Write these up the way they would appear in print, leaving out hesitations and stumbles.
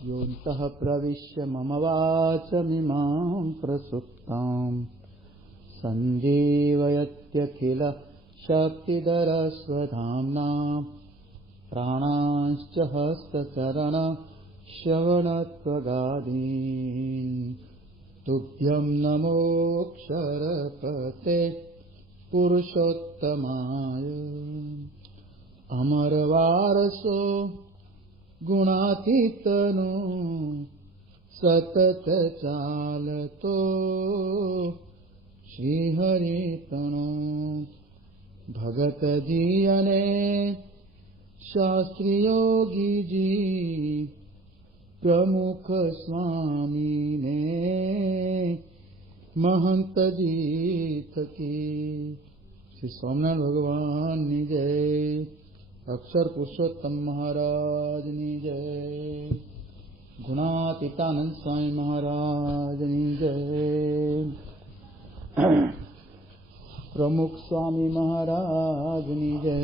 योऽन्तः प्रविश्य मम वाचमिमां प्रसुप्तां सञ्जीवयत्यखिल शक्तिधरस्वधाम्ना प्राणांश्च हस्तचरण श्रवणत्वगादीन् तुभ्यं नमोऽक्षरपते पुरुषोत्तमाय अमरवारसो गुणातीतनो सतत चालतो श्रीहरितनो भगत जी अने शास्त्री योगी जी प्रमुख स्वामी ने महंत जी थकी श्री स्वामिनारायण भगवान ની જય, अक्षर पुरुषोत्तम महाराज ની જય, गुणातीतानंद स्वामी महाराज ની જય, प्रमुख स्वामी महाराज ની જય,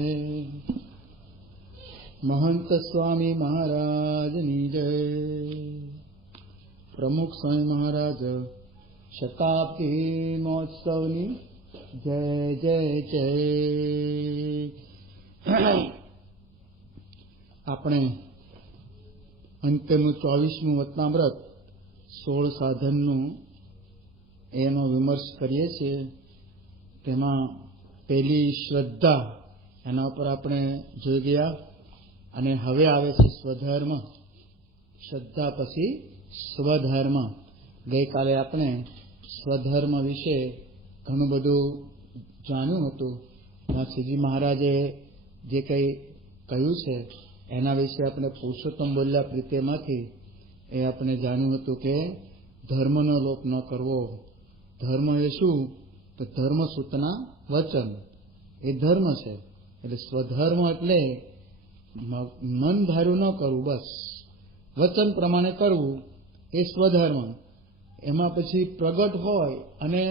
महंत स्वामी महाराज ની જય, प्रमुख स्वामी महाराज शताब्दी महोत्सवनी जय जय जय। આપણે અંત્યનું 24મું વતનામ્રત 16 સાધનનું એનો વિમર્શ કરીએ છીએ। તેમાં પહેલી શ્રદ્ધા, એના ઉપર આપણે જોઈ ગયા અને હવે આવે છે સ્વધર્મ। શ્રદ્ધા પછી સ્વધર્મ। ગઈકાલે આપણે સ્વધર્મ વિશે ઘણું બધું જાણ્યું હતું। શ્રીજી મહારાજે જે કંઈ કહ્યું છે એના વિશે આપણે પુરુષોત્તમ બોલ્યા પ્રીતિમાંથી એ આપણે જાણ્યું હતું કે ધર્મનો લોપ ન કરવો। ધર્મ એ શું? તો ધર્મ સૂતના વચન એ ધર્મ છે। એટલે સ્વધર્મ એટલે મન ધાર્યું ન કરવું, બસ વચન પ્રમાણે કરવું એ સ્વધર્મ। એમાં પછી પ્રગટ હોય અને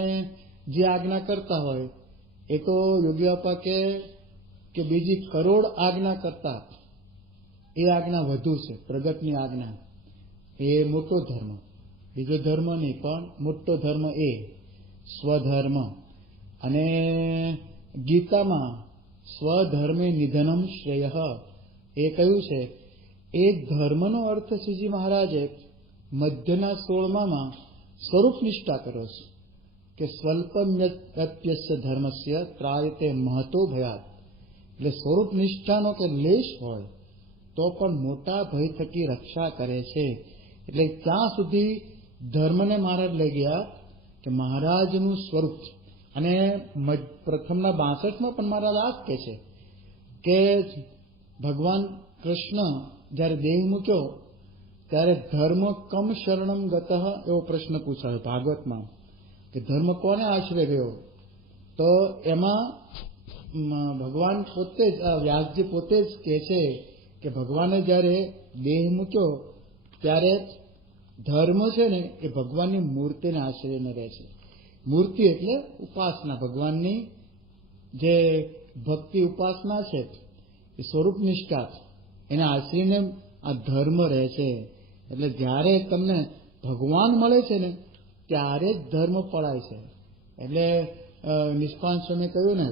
જે આજ્ઞા કરતા હોય એ તો યોગી બાપા કે બીજી કરોડ આજ્ઞા કરતા એ આજ્ઞા વધુ છે। પ્રગટની આજ્ઞા એ મોટો ધર્મ, બીજો ધર્મ નહીં પણ મોટો ધર્મ એ સ્વધર્મ। અને ગીતામાં સ્વધર્મે નિધનમ શ્રેય એ કહ્યું છે। એ ધર્મનો અર્થ શ્રીજી મહારાજે મધ્યના 16માં સ્વરૂપ નિષ્ઠા કર્યો છે કે સ્વલ્પમ્યપ્યસ્ય ધર્મસ્ય ત્રાયતે મહતો ભયાત। એટલે સ્વરૂપ નિષ્ઠાનો કે લેશ હોય તો પણ મોટા ભય થકી રક્ષા કરે છે। એટલે ત્યાં સુધી ધર્મને મહારાજ લઈ ગયા કે મહારાજનું સ્વરૂપ। અને પ્રથમના 62માં પણ મહારાજ આ કહે છે કે ભગવાન કૃષ્ણ જ્યારે દેહ મૂક્યો ત્યારે ધર્મ કમ શરણમ ગતઃ એવો પ્રશ્ન પૂછાયો ભાગવતમાં કે ધર્મ કોને આશરે ગયો? તો એમાં ભગવાન પોતે જ, વ્યાસજી પોતે જ કહે છે કે ભગવાને જ્યારે દેહ મૂક્યો ત્યારે ધર્મ છે ને એ ભગવાનની મૂર્તિને આશ્રયને રહે છે। મૂર્તિ એટલે ઉપાસના, ભગવાનની જે ભક્તિ ઉપાસના છે એ સ્વરૂપ નિષ્ઠા, એને આશ્રયને આ ધર્મ રહે છે। એટલે જ્યારે તમને ભગવાન મળે છે ને ત્યારે જ ધર્મ પળાય છે। એટલે નિષ્કાંત સ્વામીએ કહ્યું ને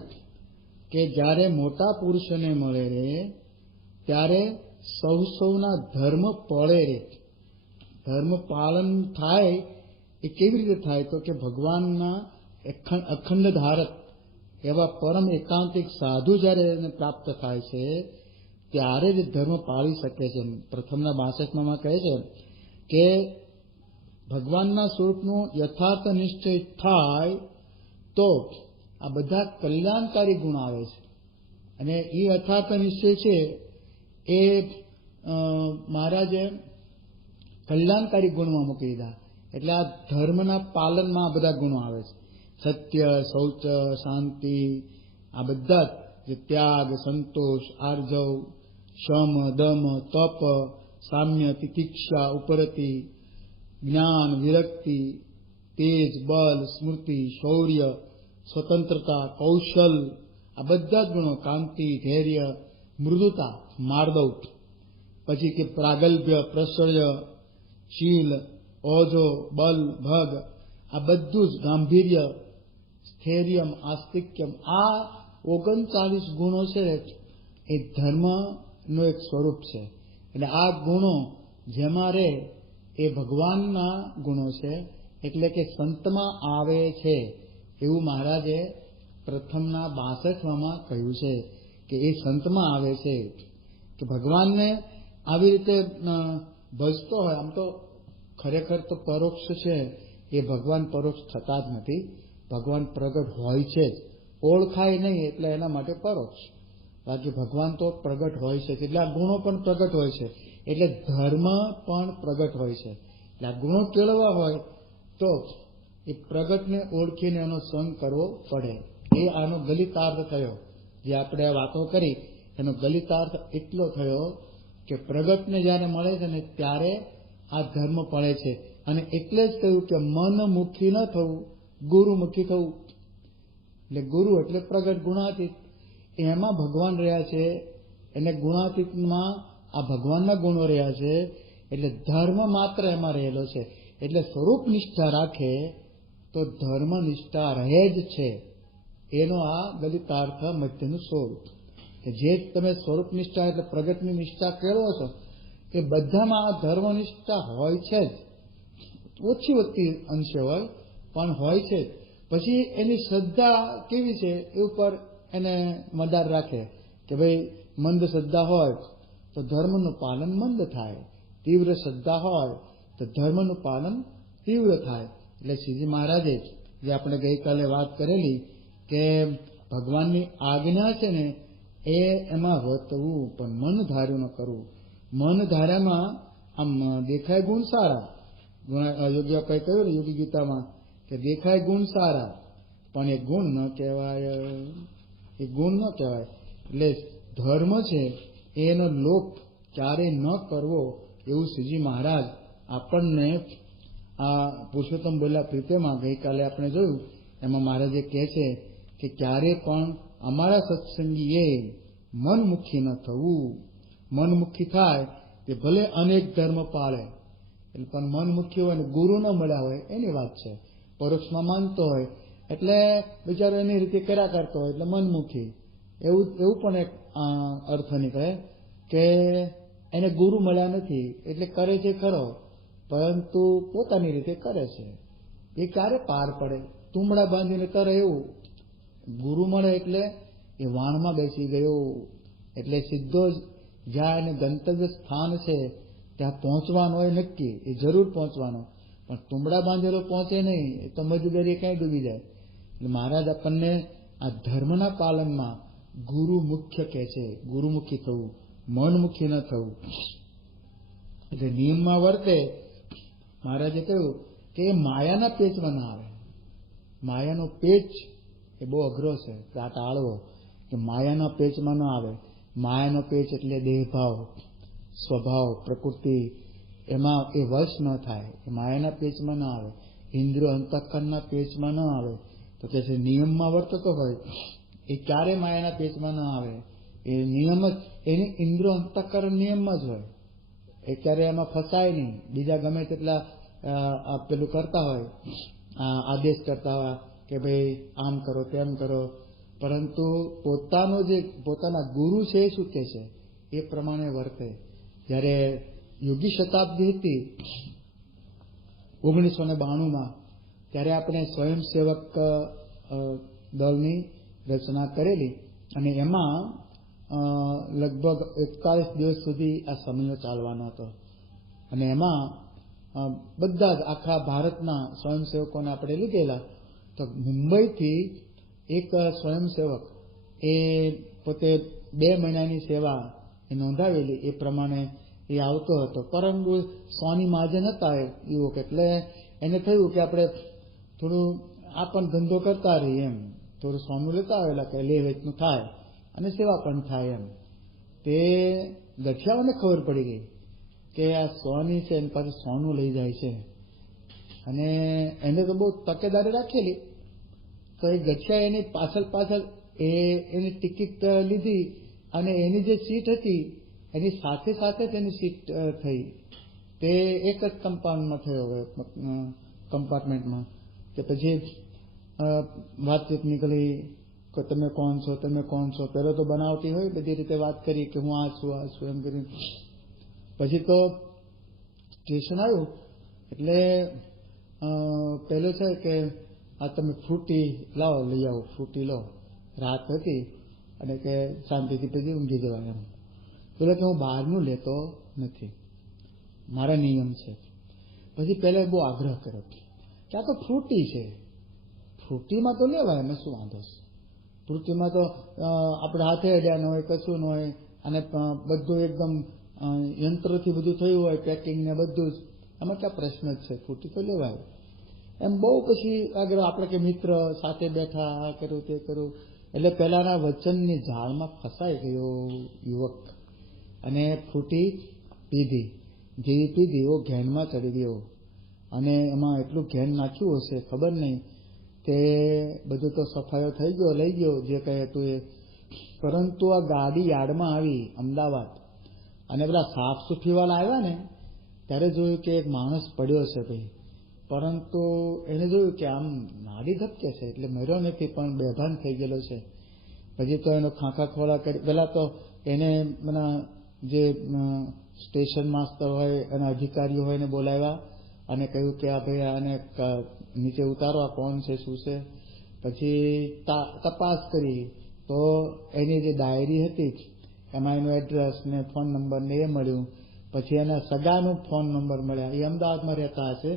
કે જ્યારે મોટા પુરુષોને મળે રે ત્યારે સૌના ધર્મ પળે રે। ધર્મ પાલન થાય એ કેવી રીતે થાય? તો કે ભગવાનના અખંડ ધારક એવા પરમ એકાંતિક સાધુ જ્યારે એને પ્રાપ્ત થાય છે ત્યારે જ ધર્મ પાળી શકે છે। પ્રથમના 62માં કહે છે કે ભગવાનના સ્વરૂપનો યથાર્થ નિશ્ચય થાય તો આ બધા કલ્યાણકારી ગુણ આવે છે। અને એ યથાર્થ નિશ્ચય છે એ મહારાજે કલ્યાણકારી ગુણમાં મૂકી દીધા। એટલે આ ધર્મના પાલનમાં આ બધા ગુણો આવે છે। સત્ય, શૌચ, શાંતિ, આ બધા જે ત્યાગ, સંતોષ, આર્જવ, શમ, દમ, તપ, સામ્ય, તિતિક્ષા, ઉપરતિ, જ્ઞાન, વિરક્તિ, તેજ, બલ, સ્મૃતિ, શૌર્ય, સ્વતંત્રતા, કૌશલ, આ બધા જ ગુણો, કાંતિ, ધૈર્ય, મૃદુતા, માર્દવ, પછી કે પ્રાગલ્ભ્ય, પ્રસર્ય, શીલ, ઓજો, બલ, ભગ, આ બધું જ ગાંભીર્ય, સ્થૈર્યમ, આસ્તિક્યમ, આ 39 ગુણો છે એ ધર્મનું એક સ્વરૂપ છે. એટલે આ ગુણો જેમાં રહે એ ભગવાનના ગુણો છે, એટલે કે સંતમાં આવે છે એવું મહારાજે પ્રથમના 62માં કહ્યું છે કે એ સંતમાં આવે છે. કે ભગવાનને આવી રીતે ભજતો હોય, આમ તો ખરેખર તો પરોક્ષ છે એ ભગવાન પરોક્ષ થતા જ નથી. ભગવાન પ્રગટ હોય છે જ, ઓળખાય નહીં એટલે એના માટે પરોક્ષ. બાકી ભગવાન તો પ્રગટ હોય છે, એટલે આ ગુણો પણ પ્રગટ હોય છે, એટલે ધર્મ પણ પ્રગટ હોય છે. એટલે આ ગુણો કેળવા હોય તો એ પ્રગટને ઓળખીને એનો સંગ કરવો પડે. એ આનો ગલિતાર્થ થયો. જે આપણે આ વાતો કરી એનો ગલિતાર્થ એટલો થયો કે પ્રગટને જ્યારે મળે છે ને ત્યારે આ ધર્મ પડે છે. અને એટલે જ કહ્યું કે મનમુખી ન થવું, ગુરુમુખી થવું. એટલે ગુરુ એટલે પ્રગટ ગુણાતીત, એમાં ભગવાન રહ્યા છે. એને ગુણાતીતમાં આ ભગવાનના ગુણો રહ્યા છે, એટલે ધર્મ માત્ર એમાં રહેલો છે. એટલે સ્વરૂપ નિષ્ઠા રાખે તો ધર્મ નિષ્ઠા રહે જ છે. એનો આ ગલિતાર્થ મધ્યનું સ્વરૂપ કે જે તમે સ્વરૂપ નિષ્ઠા એટલે પ્રગટની નિષ્ઠા કેળવો છો એ બધામાં આ ધર્મ નિષ્ઠા હોય છે જ. ઓછી ઓછી અંશે હોય પણ હોય છે. પછી એની શ્રદ્ધા કેવી છે એ ઉપર એને મદાર રાખે કે ભાઈ મંદ શ્રદ્ધા હોય તો ધર્મનું પાલન મંદ થાય, તીવ્ર શ્રદ્ધા હોય તો ધર્મનું પાલન તીવ્ર થાય. એટલે શ્રીજી મહારાજે જે આપણે ગઈકાલે વાત કરેલી કે ભગવાનની આજ્ઞા છે ને એ એમાં વર્તવું પણ મન ધાર્યું ન કરવું. મન ધાર્યામાં આમ દેખાય ગુણ સારા, યોગી આપણે કહ્યું ને યોગી ગીતામાં કે દેખાય ગુણ સારા પણ એ ગુણ ન કહેવાય, એ ગુણ ન કહેવાય. એટલે ધર્મ છે એનો લોપ ક્યારેય ન કરવો એવું શ્રીજી મહારાજ આપણને આ પુરુષોત્તમ બોલ્યા પ્રીતેમાં ગઈકાલે આપણે જોયું એમાં મહારાજે કહે છે કે ક્યારે પણ અમારા સત્સંગીએ મનમુખી ન થવું. મનમુખી થાય તે ભલે અનેક ધર્મ પાળે, એટલે પણ મનમુખી હોય ને ગુરુ ન મળ્યા હોય એની વાત છે. પરોક્ષમાં માનતો હોય એટલે બિચારો એની રીતે કર્યા કરતો હોય એટલે મનમુખી, એવું પણ એક અર્થ નીકળે કે એને ગુરુ મળ્યા નથી એટલે કરે છે ખરો પરંતુ પોતાની રીતે કરે છે. એ ક્યારે પાર પડે? તુંબડા બાંધીને તરે એવું. ગુરુ મળે એટલે એ વાણમાં બેસી ગયો, એટલે સીધો જ જ્યાં એને ગંતવ્ય સ્થાન છે ત્યાં પહોંચવાનો હોય નક્કી, એ જરૂર પહોંચવાનો. પણ તુંબડા બાંધેલો પહોંચે નહીં, એ તો મજબૂરી ક્યાંય ડૂબી જાય. એટલે મહારાજ આપણને આ ધર્મના પાલનમાં ગુરુ મુખ્ય કહે છે, ગુરુમુખી થવું, મનમુખી ન થવું. એટલે નિયમમાં વર્તે. મહારાજે કહ્યું કે એ માયાના પેચમાં ના આવે. માયાનો પેચ એ બહુ અઘરો છે આ ટાળવો, કે માયાના પેચમાં ન આવે. માયાનો પેચ એટલે દેહભાવ, સ્વભાવ, પ્રકૃતિ, એમાં એ વશ ન થાય. એ માયાના પેચમાં ન આવે. ઇન્દ્રિયો અંતઃકરણના પેચમાં ન આવે. તો કે છે નિયમમાં વર્તતો હોય એ ક્યારે માયાના પેચમાં ન આવે. એ નિયમ જ એની ઇન્દ્રિયો અંતઃકરણ નિયમમાં જ હોય. એ ક્યારે એમાં ફસાય નહીં. બીજા ગમે તેટલા પેલું કરતા હોય, આદેશ કરતા હોય કે ભાઈ આમ કરો તેમ કરો, પરંતુ પોતાનો જે પોતાના ગુરુ છે એ શું કહે છે એ પ્રમાણે વર્તે. જ્યારે યોગી શતાબ્દી હતી 1992માં, ત્યારે આપણે સ્વયંસેવક દળની રચના કરેલી અને એમાં લગભગ 41 દિવસ સુધી આ સમય ચાલવાનો હતો. અને એમાં બધા જ આખા ભારતના સ્વયંસેવકોને આપણે લીધેલા. તો મુંબઈથી એક સ્વયંસેવક એ પોતે 2 મહિનાની સેવા એ નોંધાવેલી, એ પ્રમાણે એ આવતો હતો. પરંતુ સ્વામી મહાજન હતા યુવક, એટલે એને થયું કે આપણે થોડું આ પણ ધંધો કરતા રહીએ એમ, થોડું સોનું લેતા આવેલા કે લે વેચનું થાય અને સેવા પણ થાય એમ. તે ગઠિયાઓને ખબર પડી ગઈ કે આ સોની છે એની પાસે સોનું લઈ જાય છે, અને એને તો બહુ તકેદારી રાખેલી. તો એ ગઠિયા એની પાછળ એની ટિકિટ લીધી અને એની જે સીટ હતી એની સાથે સાથે તેની સીટ થઈ. તે એક જ કમ્પાઉન્ડમાં થયો હવે કમ્પાર્ટમેન્ટમાં, કે પછી વાતચીત નીકળી કે તમે કોણ છો, તમે કોણ છો. પહેલો તો બનાવતી હોય, બધી રીતે વાત કરી કે હું આ છું એમ કરી. પછી તો સ્ટેશન આવ્યું એટલે પહેલું છે કે આ તમે ફ્રૂટી લાવો, લઈ આવો, ફ્રૂટી લો. રાત હતી અને કે શાંતિથી પછી ઊંઘી જવાય એમ. એટલે કે હું બહારનું લેતો નથી, મારા નિયમ છે. પછી પહેલા બહુ આગ્રહ કર્યો કે આ તો ફ્રૂટી છે, ફ્રૂટીમાં તો લેવાય, એમાં શું વાંધો છે. ફ્રૂટીમાં તો આપણે હાથે અડ્યા ન હોય, કશું ન હોય, અને બધું એકદમ યંત્રથી બધું થયું હોય, પેકિંગ ને બધું જ, આમાં ક્યાં પ્રશ્ન જ છે, ફ્રૂટી તો લેવાય એમ. બહુ પછી આગળ આપણે કે મિત્ર સાથે બેઠા, આ કર્યું તે કર્યું. એટલે પહેલાના વચનની જાળમાં ફસાઈ ગયો યુવક અને ફ્રૂટી પીધી. જેવી પીધી એવો ઘેનમાં ચડી ગયો અને એમાં એટલું ઘેન નાખ્યું હશે ખબર નહીં. તે બધું તો સફાયો થઈ ગયો, લઈ ગયો જે કંઈ હતું એ. પરંતુ આ ગાડી યાર્ડમાં આવી અમદાવાદ અને પેલા સાફ સુફીવાળા આવ્યા ને ત્યારે જોયું કે એક માણસ પડ્યો છે ભાઈ. પરંતુ એને જોયું કે આમ નાડી ધબકે છે, એટલે મર્યો નથી પણ બેભાન થઈ ગયેલો છે. પછી તો એનો ખાંખા ખોળા કરી, પેલા તો એને જે સ્ટેશન માસ્ટર હોય અને અધિકારીઓ હોય એને બોલાવ્યા અને કહ્યું કે આ ભાઈ આને નીચે ઉતારો, આ કોણ છે, શું છે. પછી તપાસ કરી તો એની જે ડાયરી હતી એમાં એનું એડ્રેસ ને ફોન નંબર ને એ મળ્યું. પછી એના સગાનો ફોન નંબર મળ્યા, એ અમદાવાદમાં રહેતા હશે.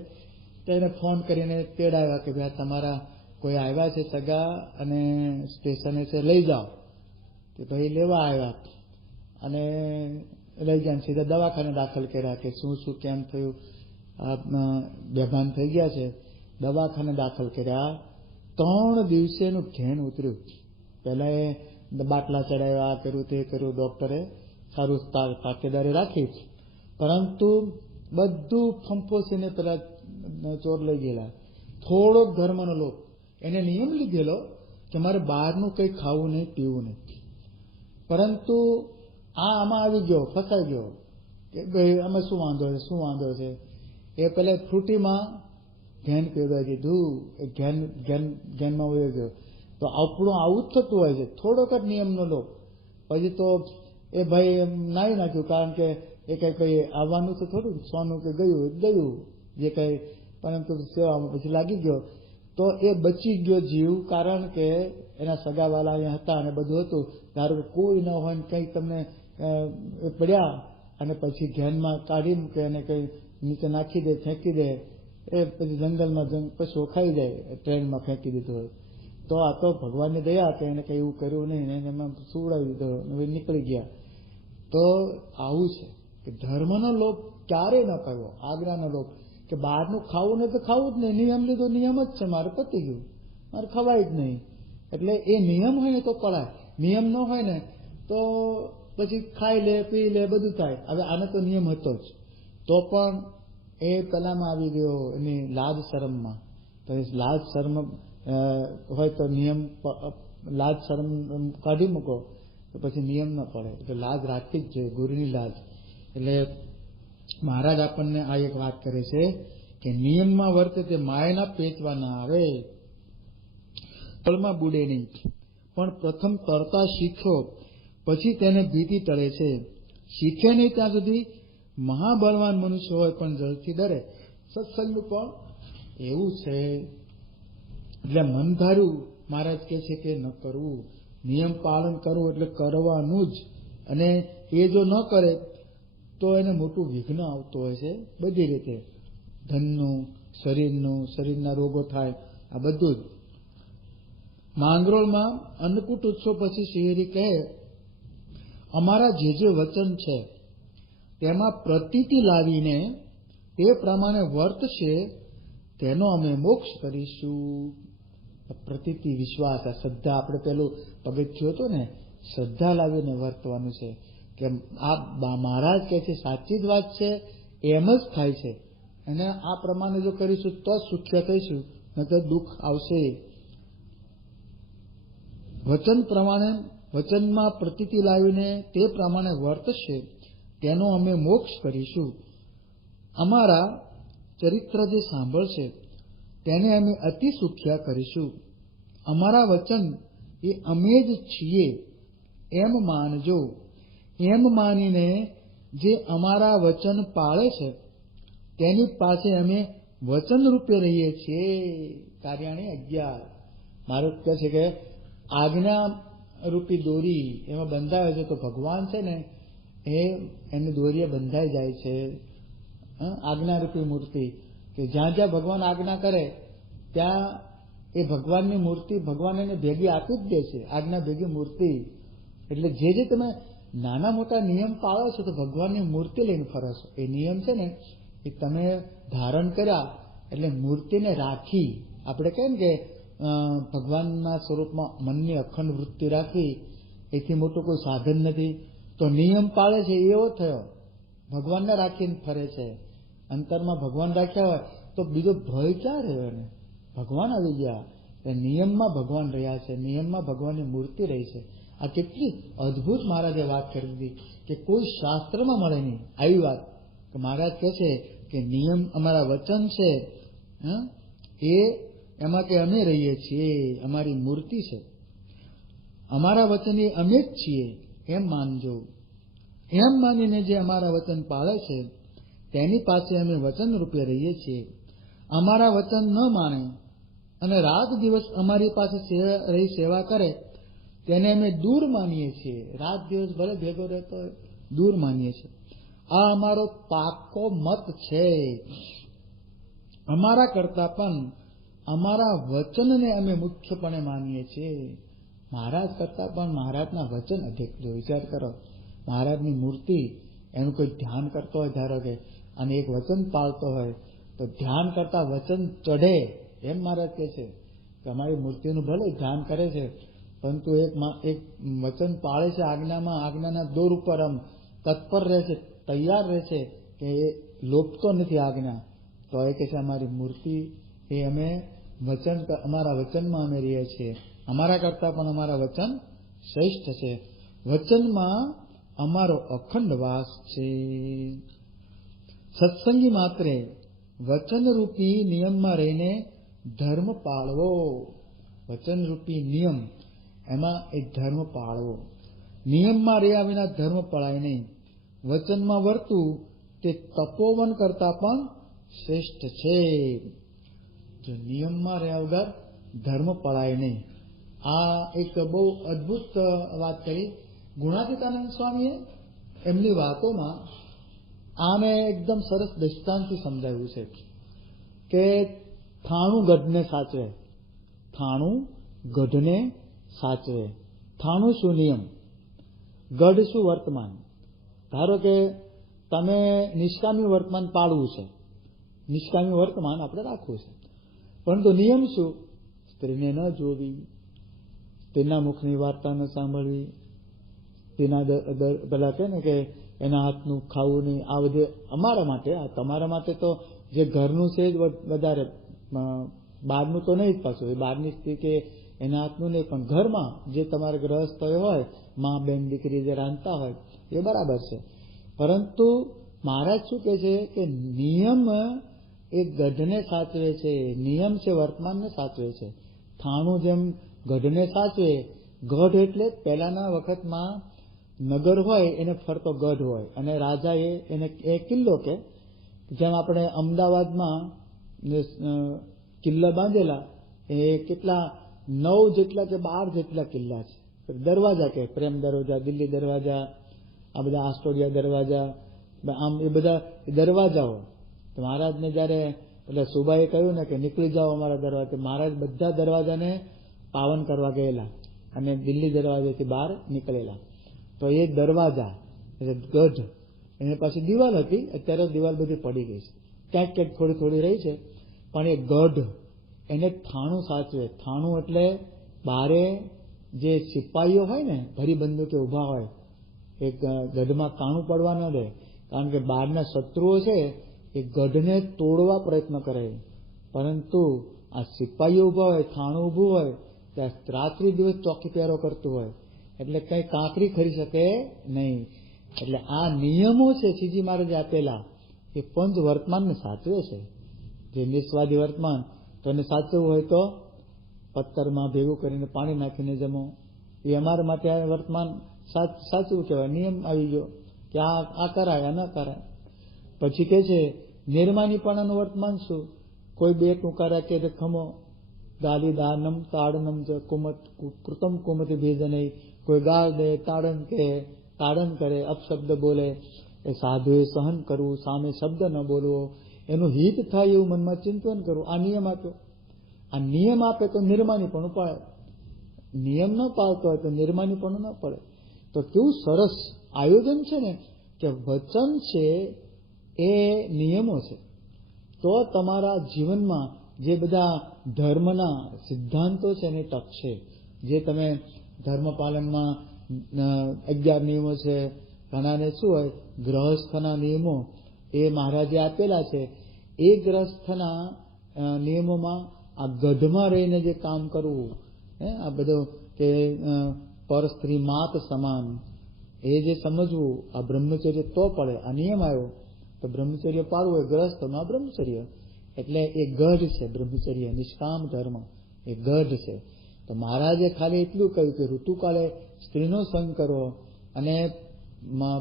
તો એને ફોન કરીને તેડાવ્યા કે ભાઈ તમારા કોઈ આવ્યા છે સગા અને સ્ટેશને છે, લઈ જાઓ. તે ભાઈ લેવા આવ્યા અને લઈ ગયા, સીધા દવાખાને દાખલ કર્યા કે શું કેમ થયું, બેભાન થઈ ગયા છે. દવાખાને દાખલ કર્યા. 3 દિવસે એનું ઘેન ઉતર્યું. પહેલા એ બાટલા ચડાવ્યા, કર્યું તે કર્યું, ડોક્ટરે સારું તાકેદારી રાખી, પરંતુ બધું ફંફોસીને પેલા ચોર લઈ ગયેલા. થોડોક ધર્મનો લોક, એને નિયમ લીધેલો કે મારે બહારનું કંઈ ખાવું નહીં, પીવું નહીં. પરંતુ આમાં આવી ગયો, ફસાઈ ગયો કે ભાઈ આમાં શું વાંધો છે. એ પેલા ફ્રૂટીમાં ઘેન પીવા દીધું, ઘેનમાં વયો ગયો. તો આપણું આવું જ થતું હોય છે, થોડોક જ નિયમનો લોક. પછી તો એ ભાઈ નાઈ નાખ્યું, કારણ કે એ કઈ આવવાનું તો થોડું, સોનું કે ગયું જે કઈ, પરંતુ સેવામાં પછી લાગી ગયો. તો એ બચી ગયો જીવ, કારણ કે એના સગાવાલા અહીંયા હતા અને બધું હતું. ધારો કે કોઈ ન હોય, કંઈક તમને પડ્યા અને પછી ઘેનમાં કાઢી મૂકે અને કંઈ નીચે નાખી દે, ફેંકી દે, એ પછી જંગલમાં પશુઓ ખાઈ જાય, ટ્રેનમાં ફેંકી દીધું હોય. તો આ તો ભગવાનની દયા કે એને કંઈ એવું કર્યું નહીં, એને એમાં સુવડાવી દીધો, નીકળી ગયા. તો આવું છે કે ધર્મનો લોભ ક્યારે ન કરવો, આજ્ઞાનો લોભ કે બહારનું ખાવું ને તો ખાવું જ નહીં. નિયમ લીધો, નિયમ જ છે, મારે પતી ગયું, મારે ખવાય જ નહીં. એટલે એ નિયમ હોય ને તો પડાય, નિયમ ન હોય ને તો પછી ખાઈ લે, પી લે, બધું થાય. હવે આને તો નિયમ હતો જ, તો પણ એ પેલામાં આવી ગયો એની લાજ શરમમાં. તો એ લાજ શરમ હોય તો નિયમ, લાજ શરમ કાઢી મૂકો તો પછી નિયમ ન પડે. એટલે લાજ રાખવી જ જોઈએ, ગુરુની લાજ. એટલે મહારાજ આપણને આ એક વાત કરે છે કે નિયમમાં વર્તે તે માયાના પેચવા ના આવે, તળમાં બુડે નહીં. પણ પ્રથમ તરતા શીખો, પછી તેને ભીતિ ટળે છે. શીખે નહીં ત્યાં સુધી મહાબળવાન મનુષ્ય હોય પણ જળથી ડરે. સત્સંગનું પણ એવું છે. એટલે મન ધાર્યું મહારાજ કહે છે કે ન કરવું, નિયમ પાલન કરવું એટલે કરવાનું જ. અને એ જો ન કરે તો એને મોટું વિઘ્ન આવતું હોય છે બધી રીતે, ધનનું, શરીરના રોગો થાય, આ બધું જ. માંગરોળમાં અન્નકૂટ ઉત્સવ પછી શિહેરી કહે, અમારા જે વચન છે તેમાં પ્રતીતિ લાવીને તે પ્રમાણે વર્તશે તેનો અમે મોક્ષ કરીશું. પ્રતીતિ, વિશ્વાસ, શ્રદ્ધા, આપણે પેલું પગથિયું હતું ને, શ્રદ્ધા લાવીને વર્તવાનું છે કે આ મહારાજ કહે છે સાચી જ વાત છે, એમ જ થાય છે. અને આ પ્રમાણે જો કરીશું તો સુખ્ય થઈશું, ન તો દુઃખ આવશે. વચન પ્રમાણે, વચનમાં પ્રતીતિ લાવીને તે પ્રમાણે વર્તશે તેનો અમે મોક્ષ કરીશું. અમારા ચરિત્ર જે સાંભળશે તેને અમે અતિ સુખ્યા કરીશું. અમારા વચન એ અમે જ છીએ એમ માનજો. એમ માનીને જે અમારા વચન પાળે છે તેની પાસે અમે વચન રૂપે રહીએ છીએ. કાર્યાણી 11. મારું કહે છે કે આજ્ઞા રૂપી દોરી એમાં બંધાવે છે, તો ભગવાન છે ને એની દોરીએ બંધાઈ જાય છે. આજ્ઞા રૂપી મૂર્તિ કે જ્યાં જ્યાં ભગવાન આજ્ઞા કરે ત્યાં એ ભગવાનની મૂર્તિ ભગવાન એને ભેગી આપી જ દે છે. આજ્ઞા ભેગી મૂર્તિ એટલે જે તમે નાના મોટા નિયમ પાળો છો તો ભગવાનની મૂર્તિ લઈને ફરો છો. એ નિયમ છે ને એ તમે ધારણ કર્યા એટલે મૂર્તિને રાખી. આપણે કહીએ ને કે ભગવાનના સ્વરૂપમાં મનની અખંડ વૃત્તિ રાખવી એથી મોટું કોઈ સાધન નથી. તો નિયમ પાળે છે એવો થયો, ભગવાનને રાખીને ફરે છે. અંતરમાં ભગવાન રાખ્યા હોય તો બીજો ભય ક્યાં રહ્યો એને? ભગવાન આવી ગયા. નિયમમાં ભગવાન રહ્યા છે, નિયમમાં ભગવાનની મૂર્તિ રહી છે. આ કેટલી અદભુત મહારાજે વાત કરી દીધી કે કોઈ શાસ્ત્રમાં મળે નહીં આવી વાત. કે મહારાજ કહે છે કે નિયમ અમારા વચન છે એ એમાં કે અમે રહીએ છીએ, અમારી મૂર્તિ છે. અમારા વચન એ અમે જ છીએ એમ માનજો. એમ માનીને જે અમારા વચન પાળે છે તેની પાસે અમે વચન રૂપે રહીએ છીએ. અમારા વચન ન માને અને રાત દિવસ અમારી પાસે રહી સેવા કરે તેને અમે દૂર માનીએ છીએ. રાત દિવસ ભલે ભેગો રહેતો હોય દૂર માનીએ છીએ. આ અમારો પાકો મત છે. અમારા કરતા પણ અમારા વચનને અમે મુખ્યપણે માનીએ છીએ. મહારાજ કરતા પણ મહારાજના વચન અધિક. જો વિચાર કરો, મહારાજની મૂર્તિ એનું કોઈ ધ્યાન કરતો હોય ધારો કે અને એક વચન પાળતો હોય તો ધ્યાન કરતા વચન ચઢે એમ મહારાજ કહે છે કે અમારી મૂર્તિનું ભલે ધ્યાન કરે છે પરંતુ એક વચન પાળે છે આજ્ઞામાં, આજ્ઞાના દોર ઉપર આમ તત્પર રહે છે, તૈયાર રહે છે કે એ લોપતો નથી આજ્ઞા. તો એ કહે છે અમારી મૂર્તિ એ અમે વચન અમારા વચનમાં અમે રહીએ છીએ. અમારા કરતા પણ અમારા વચન શ્રેષ્ઠ છે. વચનમાં અમારો અખંડ વાસ છે. સત્સંગી માત્રે વચનરૂપી નિયમમાં રહીને ધર્મ પાળવો. વચનરૂપી નિયમ એમાં એક ધર્મ પાળવો. નિયમમાં રહ્યા વિના ધર્મ પળાય નહીં. વચનમાં વર્તું તે તપોવન કરતા પણ શ્રેષ્ઠ છે. જો નિયમમાં રહ્યા વગર ધર્મ પળાય નહીં. આ એક બહુ અદભુત વાત કરી ગુણાતીતાનંદ સ્વામીએ. એમની વાતોમાં આને એકદમ સરસ દ્રષ્ટાંતથી સમજાવ્યું છે કે થાણું ગઢને સાચવે. થાણું ગઢને સાચવે. થાણું શું નિયમ, ગઢ શું વર્તમાન. ધારો કે તમે નિષ્કામી વર્તમાન પાળવું છે, નિષ્કામી વર્તમાન આપણે રાખવું છે, પરંતુ નિયમ શું? સ્ત્રીને ન જોવી, તેના મુખની વાર્તા ન સાંભળવી, તેના પેલા કહે ને કે એના હાથનું ખાવું નહીં. આ બધે અમારા માટે, આ તમારા માટે તો જે ઘરનું છે જ વધારે, બહારનું તો નહીં જ પાછું. એ બહારની સ્ત્રી કે એના હાથનું નહીં, પણ ઘરમાં જે તમારે ગ્રહસ્થ હોય, મા બેન દીકરી જે રાંધતા હોય એ બરાબર છે. પરંતુ મહારાજ શું કહે છે કે નિયમ એ ગઢને સાચવે છે. નિયમ છે વર્તમાનને સાચવે છે. થાણું જેમ ગઢને સાચવે. ગઢ એટલે પહેલાના વખતમાં નગર હોય એને ફરતો ગઢ હોય અને રાજા એને કિલ્લો કે જેમ આપણે અમદાવાદમાં કિલ્લા બાંધેલા એ કેટલા 9 જેટલા કે 12 જેટલા કિલ્લા છે. દરવાજા કે પ્રેમ દરવાજા, દિલ્હી દરવાજા, આ બધા આસ્ટોડિયા દરવાજા, આમ એ બધા દરવાજાઓ. તો મહારાજને જયારે એટલે સુબાએ કહ્યું ને કે નીકળી જાઓ અમારા દરવાજા, મહારાજ બધા દરવાજાને પાવન કરવા ગયેલા અને દિલ્હી દરવાજાથી બહાર નીકળેલા. તો એ દરવાજા એટલે ગઢ, એની પાછી દિવાલ હતી. અત્યારે દિવાલ બધી પડી ગઈ છે, ક્યાંક ક્યાંક થોડી થોડી રહી છે, પણ એ ગઢ એને થાણું સાચવે. થાણું એટલે બારે જે સિપાહીઓ હોય ને ભરી બંદૂકે ઉભા હોય, એ ગઢમાં કાણું પડવા ન દે. કારણ કે બહારના શત્રુઓ છે એ ગઢને તોડવા પ્રયત્ન કરે, પરંતુ આ સિપાહીઓ ઉભા હોય, થાણું ઉભું હોય ત્યાં રાત્રિ દિવસ ચોકી પહેરો કરતું હોય એટલે કઈ કાંકરી ખરી શકે નહીં. એટલે આ નિયમો છે શ્રીજી મહારાજે આપેલા એ પંચ વર્તમાનને સાચવે છે. જે નિસ્વાદી વર્તમાન, તો એને સાચવવું હોય તો પથ્થરમાં ભેગું કરીને પાણી નાખીને જમો. એ અમારા માટે આ વર્તમાન સાચવું કહેવાય. નિયમ આવી ગયો કે આ કરાય, આ ન કરાય. પછી કે છે નિર્માનીપણાનું વર્તમાન શું? કોઈ બે ટૂંકારા કે ખમો ગાલી દાનમ તાડનમ જ કુમત કૃતમ કુમતી ભેજનય. કોઈ ગાળ દે, તાડન કરે, અપશબ્દ બોલે, એ સાધુએ સહન કરવું, સામે શબ્દ ન બોલવો, એનું હિત થાય એવું મનમાં ચિંતન કરવું. આ નિયમ આપ્યો. આ નિયમ આપે તો નિર્માનીપણું પડે. નિયમ ન પાળતો હોય તો નિર્માનીપણું ન પડે. તો કેવું સરસ આયોજન છે ને, કે વચન છે એ નિયમો છે. તો તમારા જીવનમાં જે બધા ધર્મના સિદ્ધાંતો છે એને ટકશે. જે તમે ધર્મ પાલનમાં 11 નિયમો છે, ઘણાને શું હોય ગ્રહસ્થના નિયમો એ મહારાજે આપેલા છે. એ ગ્રહસ્થના નિયમોમાં આ ગધમાં રહીને જે કામ કરવું, આ બધું કે પર સ્ત્રી માત સમાન, એ જે સમજવું, આ બ્રહ્મચર્ય તો પડે. આ નિયમ આવ્યો તો બ્રહ્મચર્ય પાળવું હોય ગ્રહસ્થમાં બ્રહ્મચર્ય. એટલે એ ગઢ છે બ્રહ્મચર્ય, નિષ્કામ ધર્મ એ ગઢ છે. તો મહારાજે ખાલી એટલું કહ્યું કે ઋતુકાળે સ્ત્રીનો સંગ કરો અને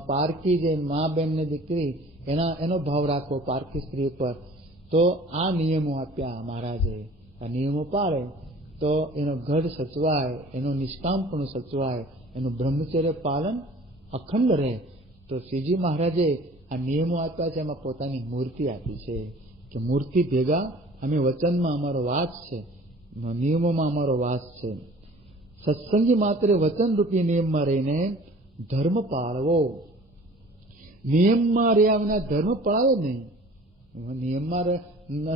પારકી જે મા બેન ને દીકરી એનો ભાવ રાખવો પારકી સ્ત્રી ઉપર. તો આ નિયમો આપ્યા મહારાજે. આ નિયમો પાળે તો એનો ગઢ સચવાય, એનો નિષ્કામપણું સચવાય, એનું બ્રહ્મચર્ય પાલન અખંડ રહે. તો શ્રીજી મહારાજે આ નિયમો આપ્યા છે, એમાં પોતાની મૂર્તિ આપી છે કે મૂર્તિ ભેગા અમે વચનમાં અમારો વાસ છે, નિયમોમાં અમારો વાસ છે. સત્સંગી માત્ર વચનરૂપી નિયમમાં રહીને ધર્મ પાળવો. નિયમમાં રહ્યા વિના ધર્મ પળાવે નહીં. નિયમમાં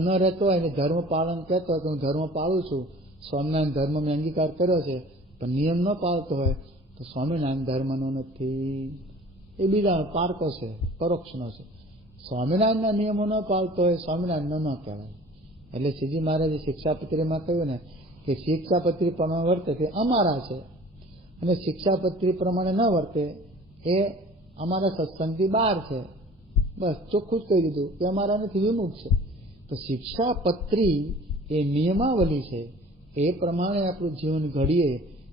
ન રહેતો હોય ને ધર્મ પાલન કહેતો હોય કે હું ધર્મ પાળું છું, સ્વામિનારાયણ ધર્મ મેં અંગીકાર કર્યો છે, પણ નિયમ ન પાળતો હોય તો સ્વામિનારાયણ ધર્મનો નથી, એ બીજા પારકો છે, પરોક્ષનો છે. સ્વામિનારાયણના નિયમો ન પાળતો હોય સ્વામિનારાયણ ન કહેવાય. એટલે શ્રીજી મહારાજે શિક્ષાપત્રીમાં કહ્યું ને કે શિક્ષાપત્રી પ્રમાણે વર્તે તે અમારા છે, અને શિક્ષાપત્રી પ્રમાણે ન વર્તે એ અમારા સત્સંગથી બહાર છે. બસ ચોખ્ખું જ કહી દીધું કે અમારા નથી, વિમુખ છે. તો શિક્ષાપત્રી એ નિયમાવલી છે, એ પ્રમાણે આપણું જીવન ઘડીએ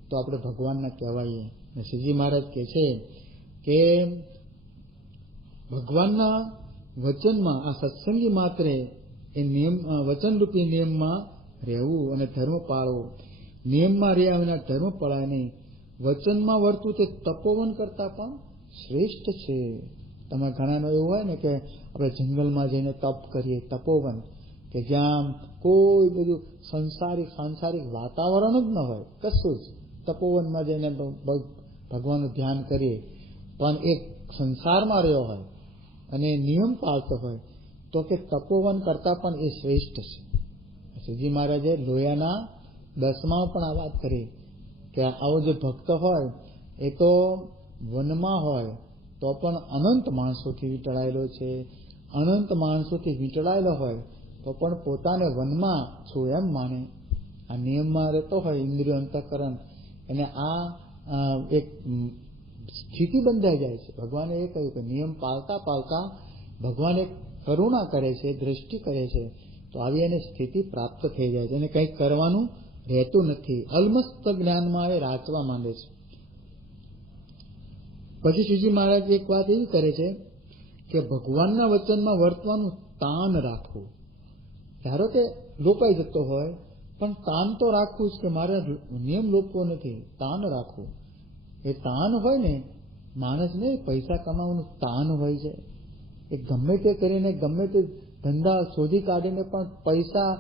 તો આપણે ભગવાનના કહેવાઈએ. શ્રીજી મહારાજ કહે છે કે ભગવાનના વચનમાં આ સત્સંગી માત્રે એ નિયમ વચનરૂપી નિયમમાં રહેવું અને ધર્મ પાળવો. નિયમમાં રહ્યા વિના ધર્મ પળાય નહીં. વચનમાં વર્તું તે તપોવન કરતા પણ શ્રેષ્ઠ છે. તમે ઘણાનો એવું હોય ને કે આપણે જંગલમાં જઈને તપ કરીએ, તપોવન, કે જ્યાં કોઈ બધું સાંસારિક વાતાવરણ જ ન હોય, કશું જ. તપોવનમાં જઈને ભગવાનનું ધ્યાન કરીએ, પણ એક સંસારમાં રહ્યો હોય અને નિયમ પાળતો હોય તો કે તપોવન કરતા પણ એ શ્રેષ્ઠ છે. શ્રીજી મહારાજે લોયાના 10માં પણ આ વાત કરી કે આવો જે ભક્ત હોય એ તો વનમાં હોય તો પણ અનંત માણસોથી વીંટળાયેલો છે, અનંત માણસોથી વીંટળાયેલો હોય તો પણ પોતાને વનમાં છું એમ માને. આ નિયમમાં રહેતો હોય ઇન્દ્રિય અંતઃકરણ, અને આ એક સ્થિતિ બંધાઈ જાય છે. ભગવાને એ કહ્યું કે નિયમ પાળતા પાળતા ભગવાન એક કરુણા કરે છે, દ્રષ્ટિ કરે છે, તો આવી એને સ્થિતિ પ્રાપ્ત થઈ જાય છે. એને કંઈક કરવાનું રહેતું નથી. અલમસ્ત જ્ઞાનમાં એ રાચવા માંડે છે. પછી શ્રીજી મહારાજ એક વાત એવી કરે છે કે ભગવાનના વચનમાં વર્તવાનું તાન રાખવું. ધારો કે લોપાઈ જતો હોય પણ તાન તો રાખવું જ કે મારે નિયમ લોપવો નથી, તાન રાખવું. એ તાન હોય ને, માણસને પૈસા કમાવાનું તાન હોય છે. એ ગમે તે કરીને ગમે તે ધંધા શોધી કાઢીને પણ પૈસા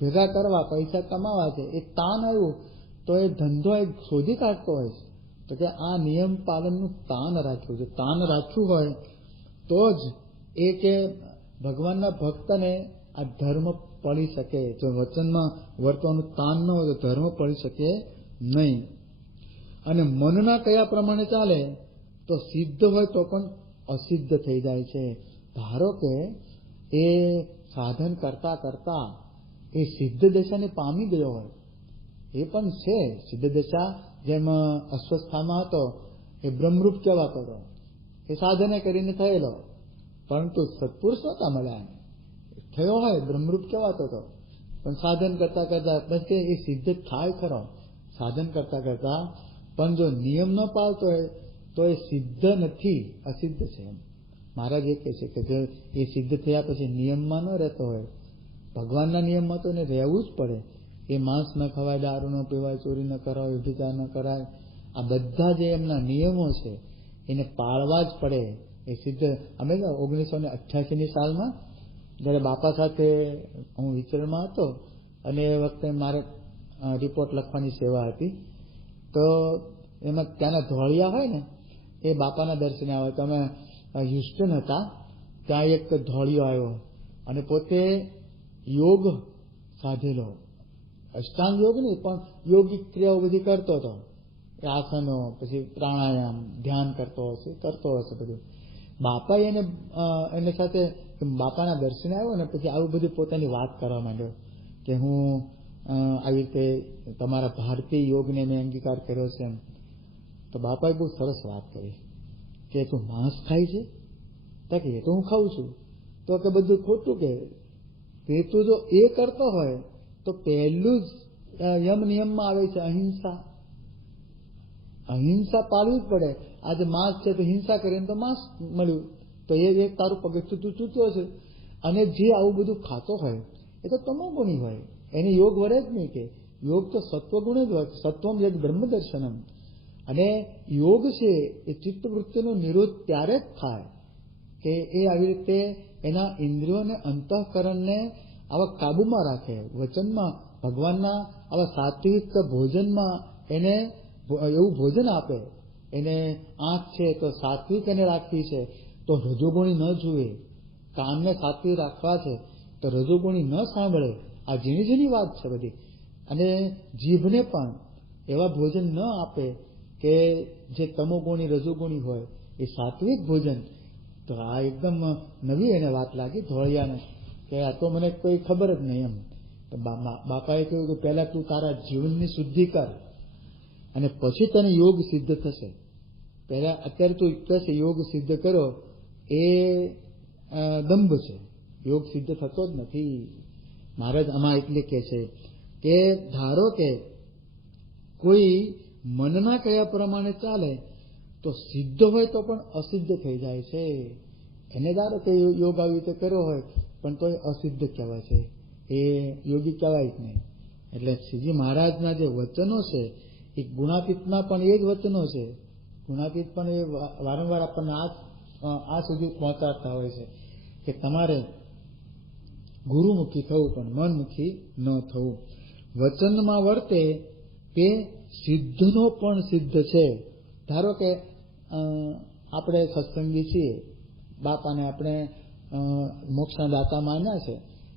ભેગા કરવા, પૈસા કમાવા છે, એ તાન આવ્યું તો એ ધંધો એ શોધી કાઢતો હોય છે. તો કે આ નિયમ પાલનનું તાન રાખ્યું છે. તાન રાખ્યું હોય તો જ એ કે ભગવાનના ભક્તને આ ધર્મ પડી શકે. જો વચનમાં વર્તવાનું તાન ન હોય તો ધર્મ પડી શકે નહીં. અને મનના કયા પ્રમાણે ચાલે તો સિદ્ધ હોય તો પણ અસિદ્ધ થઈ જાય છે. ધારો કે એ સાધન કરતા કરતા એ સિદ્ધ દશાને પામી ગયો હોય, એ પણ છે સિદ્ધ દશા. જેમ અસ્વસ્થામાં હતો એ બ્રહ્મરૂપ કહેવાતો હતો, એ સાધને કરીને થયેલો, પરંતુ સત્પુરુષ નહોતા મળ્યા. થયો હોય બ્રહ્મરૂપ કહેવાતો હતો, પણ સાધન કરતા કરતા બસ કે એ સિદ્ધ થાય ખરો સાધન કરતા કરતા, પણ જો નિયમ ન પાળતો હોય તો એ સિદ્ધ નથી, અસિદ્ધ છે. એમ મહારાજ એ કહે છે કે જો એ સિદ્ધ થયા પછી નિયમમાં ન રહેતો હોય, ભગવાનના નિયમમાં તો એને રહેવું જ પડે. એ માંસ ન ખવાય, દારૂ ન પીવાય, ચોરી ન કરાય, વ્યભિચાર ન કરાય, આ બધા જે એમના નિયમો છે એને પાળવા જ પડે. એ સિદ્ધ. અમે 1988ની સાલમાં જ્યારે બાપા સાથે હું વિચરણમાં હતો અને એ વખતે મારે રિપોર્ટ લખવાની સેવા હતી, તો એમાં ત્યાંના ધોળિયા હોય ને એ બાપાના દર્શને આવે. તો અમે હ્યુસ્ટન હતા, ત્યાં એક ધોળિયો આવ્યો અને પોતે યોગ સાધેલો, અષ્ટાંગ યોગ નહીં પણ યોગિક ક્રિયાઓ બધી કરતો હતો, આસનો, પછી પ્રાણાયામ, ધ્યાન કરતો હશે બધું. બાપા એને સાથે બાપાના દર્શને આવ્યો ને પછી આવું બધું પોતાની વાત કરવા માંડ્યો કે હું આવી રીતે તમારા ભારતીય યોગને મેં અંગીકાર કર્યો છે એમ. તો બાપાએ બહુ સરસ વાત કરી કે તું માંસ ખાય છે? કે એ તો હું ખાઉં છું. તો કે બધું ખોટું, કે તું જો એ કરતો હોય તો પહેલું જ યમ નિયમમાં આવે છે અહિંસા. અહિંસા પાળવી જ પડે. આજે માંસ છે તો હિંસા કરીને તો માંસ મળ્યું, તો એ એક તારું પગથિયું તું ચૂક્યો છે. અને જે આવું બધું ખાતો હોય એ તો તમોગુણી હોય, એને યોગ વળે જ નહીં. કે યોગ તો સત્વગુણ જ હોય, સત્વમ યદ બ્રહ્મ દર્શનમ. અને યોગ છે એ ચિત્તવૃત્તિનો નિરોધ ત્યારે જ થાય કે એ આવી રીતે એના ઇન્દ્રિયોને, અંતઃકરણને આવા કાબુમાં રાખે. વચનમાં ભગવાનના આવા સાત્વિક ભોજનમાં એને એવું ભોજન આપે. એને આંખ છે તો સાત્વિક એને રાખવી છે તો રજોગુણી ન જુએ, કાનને સાત્વિક રાખવા છે તો રજોગુણી ન સાંભળે. આ ઝીણી ઝીણી વાત છે બધી. અને જીભને પણ એવા ભોજન ન આપે કે જે તમોગુણી રજોગુણી હોય, એ સાત્વિક ભોજન. તો આ એકદમ નવી એને વાત લાગી ધોળિયાને કે આ તો મને કોઈ ખબર જ નહીં એમ. તો બાપાએ કહ્યું કે પહેલા તું તારા જીવનની શુદ્ધિ કર અને પછી તને યોગ સિદ્ધ થશે. પહેલા અત્યારે તું કહેશે યોગ સિદ્ધ કરો, એ દંભ છે, યોગ સિદ્ધ થતો જ નથી. મહારાજ આમાં એટલે કહે છે કે ધારો કે કોઈ મનના કયા પ્રમાણે ચાલે તો સિદ્ધ હોય તો પણ અસિદ્ધ થઈ જાય છે. એને ધારો કે યોગ આવી રીતે કર્યો હોય પણ તો એ અસિદ્ધ કહેવાય છે, એ યોગી કહેવાય જ નહીં. એટલે શ્રીજી મહારાજના જે વચનો છે એ ગુણાતીતના પણ એ જ વચનો છે. ગુણાતીત પણ એ વારંવાર આપણને આ સુધી પહોંચાડતા હોય છે કે તમારે ગુરુમુખી થવું પણ મનમુખી ન થવું. વચનમાં વર્તે તે સિદ્ધનો પણ સિદ્ધ છે. ધારો કે આપણે સત્સંગી છીએ, બાપાને આપણે મોક્ષના દાતા માન્યા છે,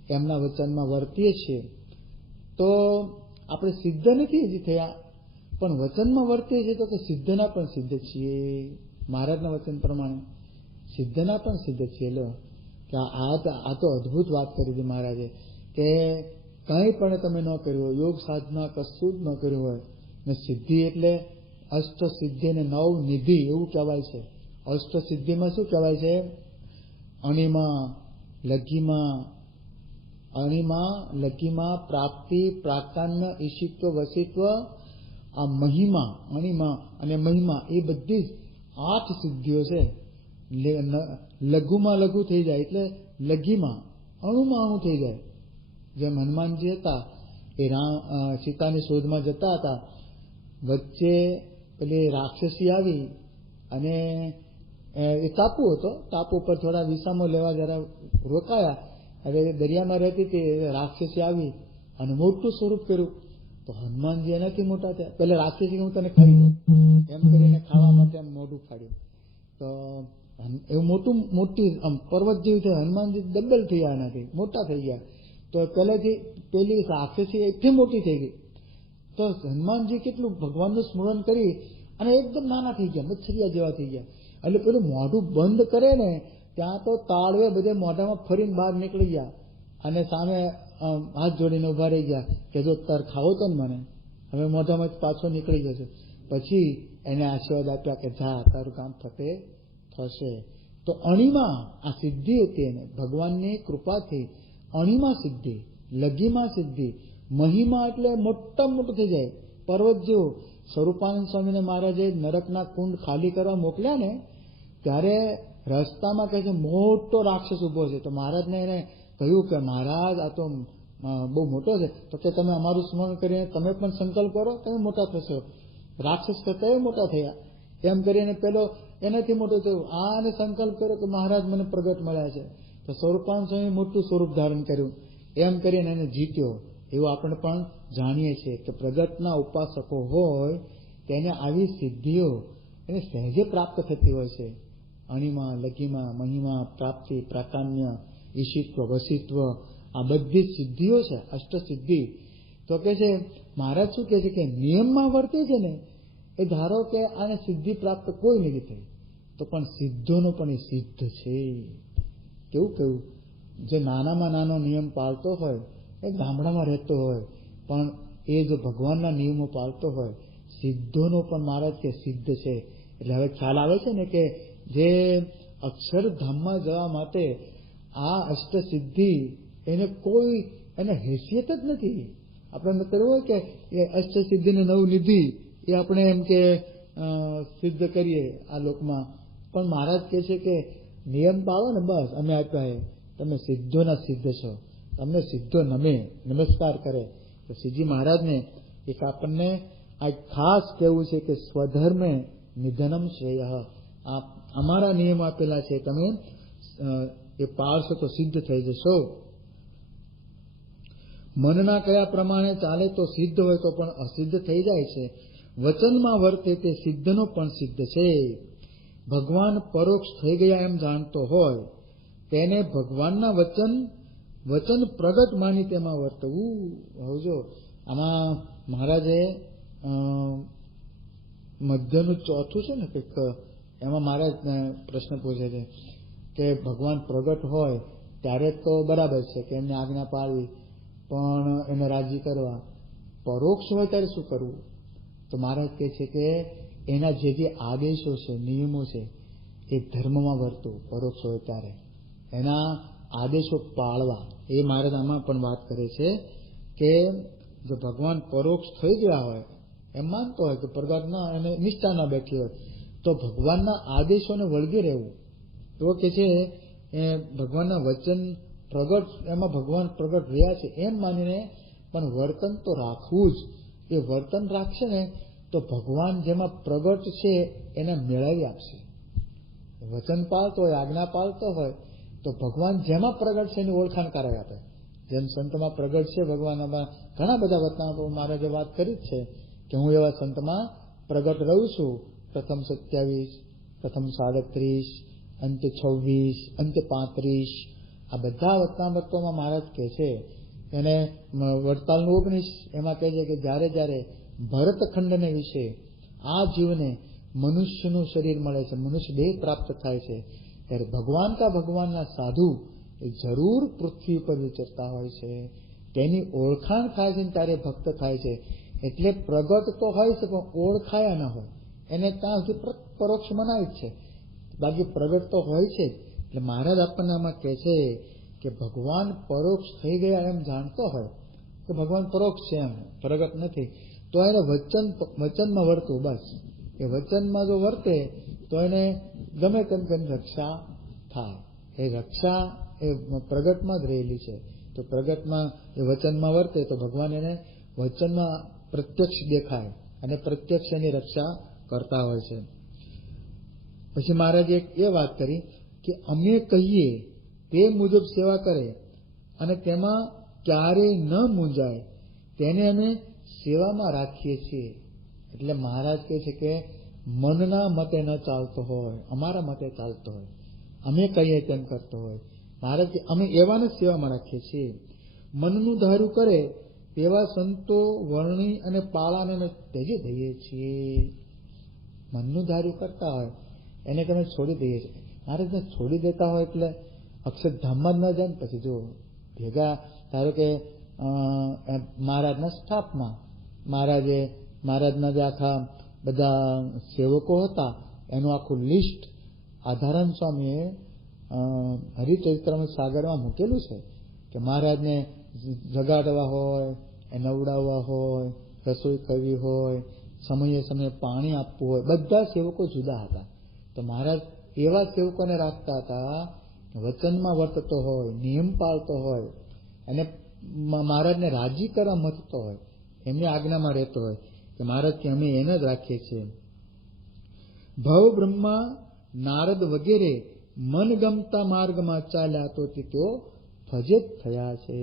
એમના વચનમાં વર્તીએ છીએ તો આપણે સિદ્ધ નથી હજી થયા, પણ વચનમાં વર્તીએ છીએ તો કે સિદ્ધના પણ સિદ્ધ છીએ. મહારાજના વચન પ્રમાણે સિદ્ધના પણ સિદ્ધ છીએ. લો કે આ તો અદભુત વાત કરી હતી મહારાજે કે કંઈ પણ તમે ન કર્યું હોય, યોગ સાધના કશું જ ન કર્યું હોય ને સિદ્ધિ એટલે અષ્ટ સિદ્ધિ અને નવ નિધિ એવું કહેવાય છે. અષ્ટ સિદ્ધિમાં શું કહેવાય છે? અણિમા પ્રાપ્તિ, પ્રાકાન્ય, ઈશિત્વ, વસિત્વ, આ મહિમા, અણિમા અને મહિમા, એ બધી જ 8 સિદ્ધિઓ છે. લઘુમાં લઘુ થઈ જાય એટલે લઘીમાં, અણુમાં અણુ થઈ જાય. જેમ હનુમાનજી હતા એ સીતાની શોધમાં જતા હતા, વચ્ચે પેલી રાક્ષસી આવી અને એ ટાપુ હતો, ટાપુ પર થોડા વિસામો લેવા જરા રોકાયા. હવે દરિયામાં રહેતી હતી, રાક્ષસી આવી અને મોટું સ્વરૂપ કર્યું. તો હનુમાનજી એનાથી મોટા થયા. પેલા રાક્ષસી હું તને ખાઈ દઉં એમ કરીને ખાવા માટે આમ મોઢું ફાડ્યું. તો એવું મોટી આમ પર્વત જેવું થયું. હનુમાનજી ડબલ થયા, એનાથી મોટા થઈ ગયા. તો પહેલેથી પેલી રાક્ષસી એટલી મોટી થઈ ગઈ. તો હનુમાનજી કેટલું ભગવાનનું સ્મરણ કરી અને એકદમ નાના થઈ ગયા, મચ્છરિયા જેવા થઈ ગયા. એટલે પેલું મોઢું બંધ કરે ને ત્યાં તો તાળવે બધે મોઢામાં ફરીને બહાર નીકળી ગયા અને સામે હાથ જોડીને ઉભા રહી ગયા કે જો તાર ખાવો તો ને મને, હવે મોઢામાં પાછો નીકળી જશે. પછી એને આશીર્વાદ આપ્યા કે જા તારું કામ થશે. તો અણીમાં આ સિદ્ધિ હતી એને ભગવાનની કૃપાથી અણીમાં સિદ્ધિ, લઘીમાં સિદ્ધિ, મહિમા એટલે મોટા મોટું થઈ જાય પર્વત જેવું. સ્વરૂપાનંદ સ્વામીને મહારાજે નરકના કુંડ ખાલી કરવા મોકલ્યા ને ત્યારે રસ્તામાં કહે છે મોટો રાક્ષસ ઉભો છે. તો મહારાજને એને કહ્યું કે મહારાજ આ તો બહુ મોટો છે. તો કે તમે અમારું સ્મરણ કરીને તમે પણ સંકલ્પ કરો, તમે મોટા થશો. રાક્ષસ કરતા મોટા થયા એમ કરીને પેલો એનાથી મોટો થયું. આને સંકલ્પ કર્યો કે મહારાજ મને પ્રગટ મળ્યા છે. તો સ્વરૂપાનંદ સ્વામી મોટું સ્વરૂપ ધારણ કર્યું. એમ કરીને એને જીત્યો. એવું આપણે પણ જાણીએ છીએ કે પ્રગટના ઉપાસકો હોય તેને આવી સિદ્ધિઓ એને સહેજે પ્રાપ્ત થતી હોય છે. અણીમાં, લઘીમાં, મહિમા, પ્રાપ્તિ, પ્રાકાન્ય, ઈશિત્વ, વસિત્વ, આ બધી સિદ્ધિઓ છે, અષ્ટસિદ્ધિ. તો કે છે મહારાજ શું કહે છે કે નિયમમાં વર્તે છે ને એ ધારો કે આને સિદ્ધિ પ્રાપ્ત કોઈ નથી થઈ તો પણ સિદ્ધોનો પણ એ સિદ્ધ છે. કેવું જે નાનામાં નાનો નિયમ પાળતો હોય એ ગામડામાં રહેતો હોય પણ એ જો ભગવાનના નિયમો પાળતો હોય સિદ્ધોનો પણ મહારાજ કે સિદ્ધ છે. એટલે હવે ખ્યાલ આવે છે ને કે જે અક્ષરધામમાં જવા માટે આ અષ્ટસિદ્ધિ એને કોઈ એને હેસિયત જ નથી. આપણે કરવું હોય કે એ અષ્ટસિદ્ધિને નવનિધિ એ આપણે એમ કે સિદ્ધ કરીએ આ લોકમાં, પણ મહારાજ કહે છે કે નિયમ પાળો ને બસ અમે આપ્યા તમે સિદ્ધોના સિદ્ધ છો. તમને સિદ્ધો નમસ્કાર કરે. તો શ્રીજી મહારાજને એક આપણને આ ખાસ કહેવું છે કે સ્વધર્મે નિધનમ શ્રેય. આ અમારા નિયમ આપેલા છે, તમે એ પાળશો તો સિદ્ધ થઈ જશો. મનના કયા પ્રમાણે ચાલે તો સિદ્ધ હોય તો પણ અસિદ્ધ થઈ જાય છે. વચનમાં વર્તે તે સિદ્ધનો પણ સિદ્ધ છે. ભગવાન પરોક્ષ થઈ ગયા એમ જાણતો હોય તેને ભગવાનના વચન પ્રગટ માની તેમાં વર્તવું. જો આમાં મહારાજે મધ્યનું ચોથું છે ને કંઈક એમાં મહારાજ પ્રશ્ન પૂછે છે કે ભગવાન પ્રગટ હોય ત્યારે તો બરાબર છે કે એમને આજ્ઞા પાડવી પણ એને રાજી કરવા. પરોક્ષ હોય ત્યારે શું કરવું? તો મહારાજ કહે છે કે એના જે આદેશો છે, નિયમો છે એ ધર્મમાં વર્તવું. પરોક્ષ હોય ત્યારે એના આદેશો પાળવા. એ મહારાજ આમાં પણ વાત કરે છે કે જો ભગવાન પરોક્ષ થઈ ગયા હોય એમ માનતો હોય કે પ્રગટના એને નિષ્ઠા ના બેઠી હોય તો ભગવાનના આદેશોને વળગી રહેવું. તો કે છે એ ભગવાનના વચન પ્રગટ એમાં ભગવાન પ્રગટ રહ્યા છે એમ માનીને પણ વર્તન તો રાખવું જ. એ વર્તન રાખશે ને તો ભગવાન જેમાં પ્રગટ છે એને મેળવી આપશે. વચન પાળતો હોય, આજ્ઞા પાળતો હોય તો ભગવાન જેમાં પ્રગટ છે એની ઓળખાણ કરાવી આપે. જેમ સંતમાં પ્રગટ છે ભગવાનમાં ઘણા બધા વતનામાં મહારાજે વાત કરી જ છે કે હું એવા સંતમાં પ્રગટ રહું છું. પ્રથમ 27, પ્રથમ 37, અંતે 26, અંતે 35 આ બધા વતનામૃતોમાં મહારાજ કહે છે. એને વડતાલનું 19 એમાં કહે છે કે જ્યારે જ્યારે ભરતખંડને વિશે આ જીવને મનુષ્યનું શરીર મળે છે, મનુષ્ય દેહ પ્રાપ્ત થાય છે ત્યારે ભગવાનના સાધુ એ જરૂર પૃથ્વી પર વિચરતા હોય છે. તેની ઓળખાણ થાય છે ત્યારે ભક્ત થાય છે. એટલે પ્રગટ તો હોય છે પણ ઓળખાયા ન હોય એને ત્યાં સુધી પરોક્ષ મનાય જ છે. બાકી પ્રગટ તો હોય છે. એટલે મહારાજ આપણને આમાં કહે છે કે ભગવાન પરોક્ષ થઈ ગયા એમ જાણતો હોય કે ભગવાન પરોક્ષ છે એમ પ્રગટ નથી તો એને વચનમાં વર્તવું. બસ એ વચનમાં જો વર્તે તો એને ગમે તેમ કરીને રક્ષા થાય. એ રક્ષા એ પ્રગટમાં જ રહેલી છે. તો પ્રગટમાં એ વચનમાં વર્તે તો ભગવાન એને વચનમાં પ્રત્યક્ષ દેખાય અને પ્રત્યક્ષ એની રક્ષા કરતા હોય છે. પછી મહારાજે એ વાત કરી કે અમે કહીએ તે મુજબ સેવા કરે અને તેમાં ક્યારેય ન મૂંઝાય તેને અમે સેવામાં રાખીએ છીએ. એટલે મહારાજ કહે છે કે મનના મતે ન ચાલતો હોય, અમારા મતે ચાલતો હોય, અમે કહીએ તેમ કરતો હોય. મહારાજ કે અમે એવાને સેવામાં રાખીએ છીએ. મનનું ધારું કરે તેવા સંતો વર્ણી અને પાળાને ત્યજી દઈએ છીએ. મનનું ધાર્યું કરતા હોય એને તમે છોડી દઈએ છીએ. મહારાજને છોડી દેતા હોય એટલે અક્ષરધામમાં જ ન જાય ને પછી જો ભેગા ધારો કે મહારાજના સ્ટાફમાં મહારાજના જે આખા બધા સેવકો હતા એનું આખું લિસ્ટ આધારામ સ્વામીએ હરિચરિત્રમૃત સાગરમાં મૂકેલું છે કે મહારાજને જગાડવા હોય, નવડાવવા હોય, રસોઈ કરવી હોય, સમયે સમયે પાણી આપવું હોય, બધા સેવકો જુદા હતા. તો મહારાજ એવા સેવકોને રાખતા હતા, વચનમાં વર્તતો હોય, નિયમ પાળતો હોય, અને મહારાજને રાજી કરવા મથતો હોય, એમની આજ્ઞામાં રહેતો હોય કે મહારાજ કે અમે એને જ રાખીએ છીએ. ભવ બ્રહ્મા નારદ વગેરે મનગમતા માર્ગમાં ચાલ્યા તો તેઓ ફજેત થયા છે.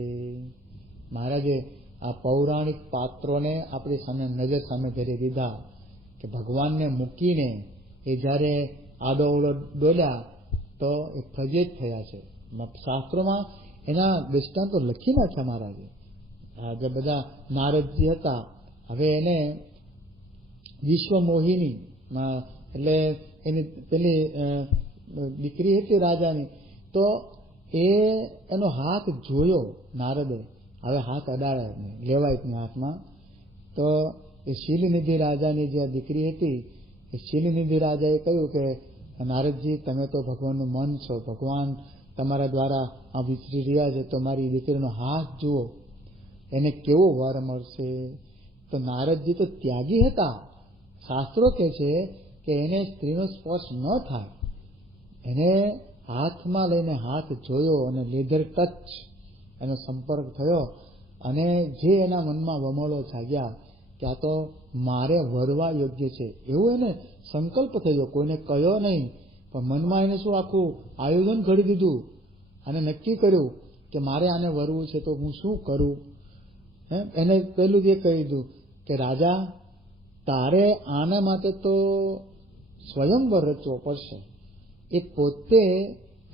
મહારાજે આ પૌરાણિક પાત્રોને આપણી સામે નજર સામે ધરી દીધા કે ભગવાનને મૂકીને એ જ્યારે આડોઅવળો ડોલ્યા તો એ ફજેત થયા છે. શાસ્ત્રોમાં એના દૃષ્ટાંતો લખી નાખ્યા મહારાજે. જે બધા નારદજી હતા, હવે એને વિશ્વ મોહિની એટલે એની પેલી દીકરી હતી રાજાની, તો એનો હાથ જોયો નારદે. હવે હાથ અડાડે લેવાય જ નહીં હાથમાં. તો એ શીલનિધિ રાજાની જે દીકરી હતી, એ શીલનિધિ રાજાએ કહ્યું કે નારદજી તમે તો ભગવાનનું મન છો, ભગવાન તમારા દ્વારા આ વિચરી રહ્યા છે, તો મારી દીકરીનો હાથ જુઓ, એને કેવો વર મળશે. તો નારદજી તો ત્યાગી હતા. શાસ્ત્રો કહે છે કે એને સ્ત્રીનો સ્પર્શ ન થાય. એને હાથમાં લઈને હાથ જોયો અને લેધર ટચ એનો સંપર્ક થયો, અને જે એના મનમાં વમળો જાગ્યા કે આ તો મારે વરવા યોગ્ય છે, એવું એને સંકલ્પ થયો. કોઈને કહ્યો નહીં, પણ મનમાં એને શું આખું આયોજન ઘડી દીધું અને નક્કી કર્યું કે મારે આને વરવું છે, તો હું શું કરું. એને પહેલું એ કહી દીધું કે રાજા તારે આના માટે તો સ્વયંવર રચવો પડશે. એ પોતે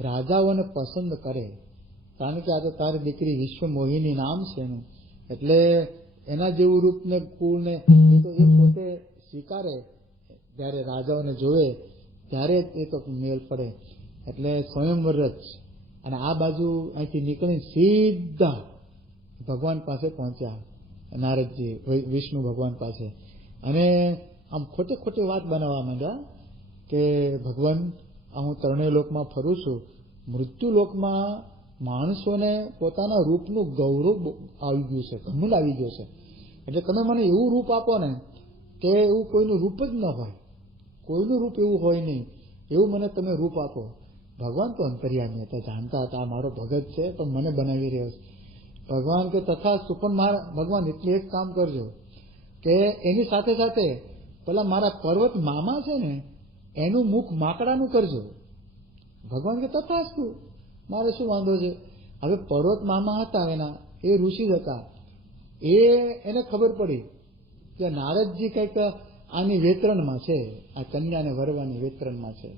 રાજાઓને પસંદ કરે, કારણ કે આ તો તારી દીકરી વિશ્વ મોહિની નામ છે એનું, એટલે એના જેવું રૂપ ને કુળ ને એ તો એ પોતે સ્વીકારે. જ્યારે રાજાઓને જોવે ત્યારે એ તો મેળ પડે. એટલે સ્વયંવર રચ. અને આ બાજુ અહીંથી નીકળી સીધા ભગવાન પાસે પહોંચ્યા નારદજી, વિષ્ણુ ભગવાન પાસે. અને આમ ખોટી ખોટી વાત બનાવવા માંડ્યા કે ભગવાન હું ત્રણેય લોકમાં ફરું છું, મૃત્યુ લોકમાં માણસોને પોતાના રૂપનું ગૌરવ આવી ગયું છે, ઘમંડ આવી ગયો છે. એટલે તમે મને એવું રૂપ આપો ને કે એવું કોઈનું રૂપ જ ન હોય, કોઈનું રૂપ એવું હોય નહીં, એવું મને તમે રૂપ આપો. ભગવાન તો અંતર્યામી હતા, જાણતા હતા આ મારો ભગત છે તો મને બનાવી રહ્યો છે. ભગવાન કે તથાસ્તુ, પણ મારા ભગવાન એટલે એક કામ કરજો કે એની સાથે સાથે પેલા મારા પર્વત મામા છે ને એનું મુખ માકડાનું કરજો. ભગવાન કે તથાસ્તુ, મારે શું વાંધો છે. હવે પર્વત મામા હતા એના, એ ઋષિ હતા, એને ખબર પડી કે નારદજી કંઈક આની વેતરણમાં છે, આ કન્યાને વરવાની વેતરણમાં છે.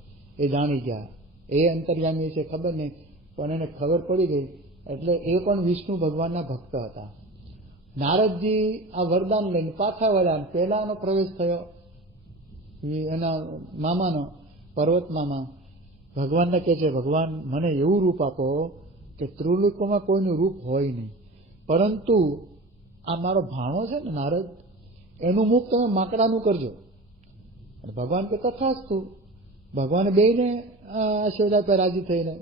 એ જાણી ગયા, એ અંતર્યામી છે ખબર નહીં, પણ એને ખબર પડી ગઈ. એટલે એ પણ વિષ્ણુ ભગવાનના ભક્ત હતા. નારદજી આ વરદાન લઈને પાછા વળ્યા. પહેલાનો પ્રવેશ થયો એના મામાનો, પર્વત મામા. ભગવાનને કહે છે ભગવાન મને એવું રૂપ આપો કે ત્રિલોકોમાં કોઈનું રૂપ હોય નહીં, પરંતુ આ મારો ભાણો છે ને નારદ, એનું મુખ તમે માકડાનું કરજો. અને ભગવાન કે તથાસ્તુ. ભગવાને બેયને આશીર્વાદ આપ્યા રાજી થઈને.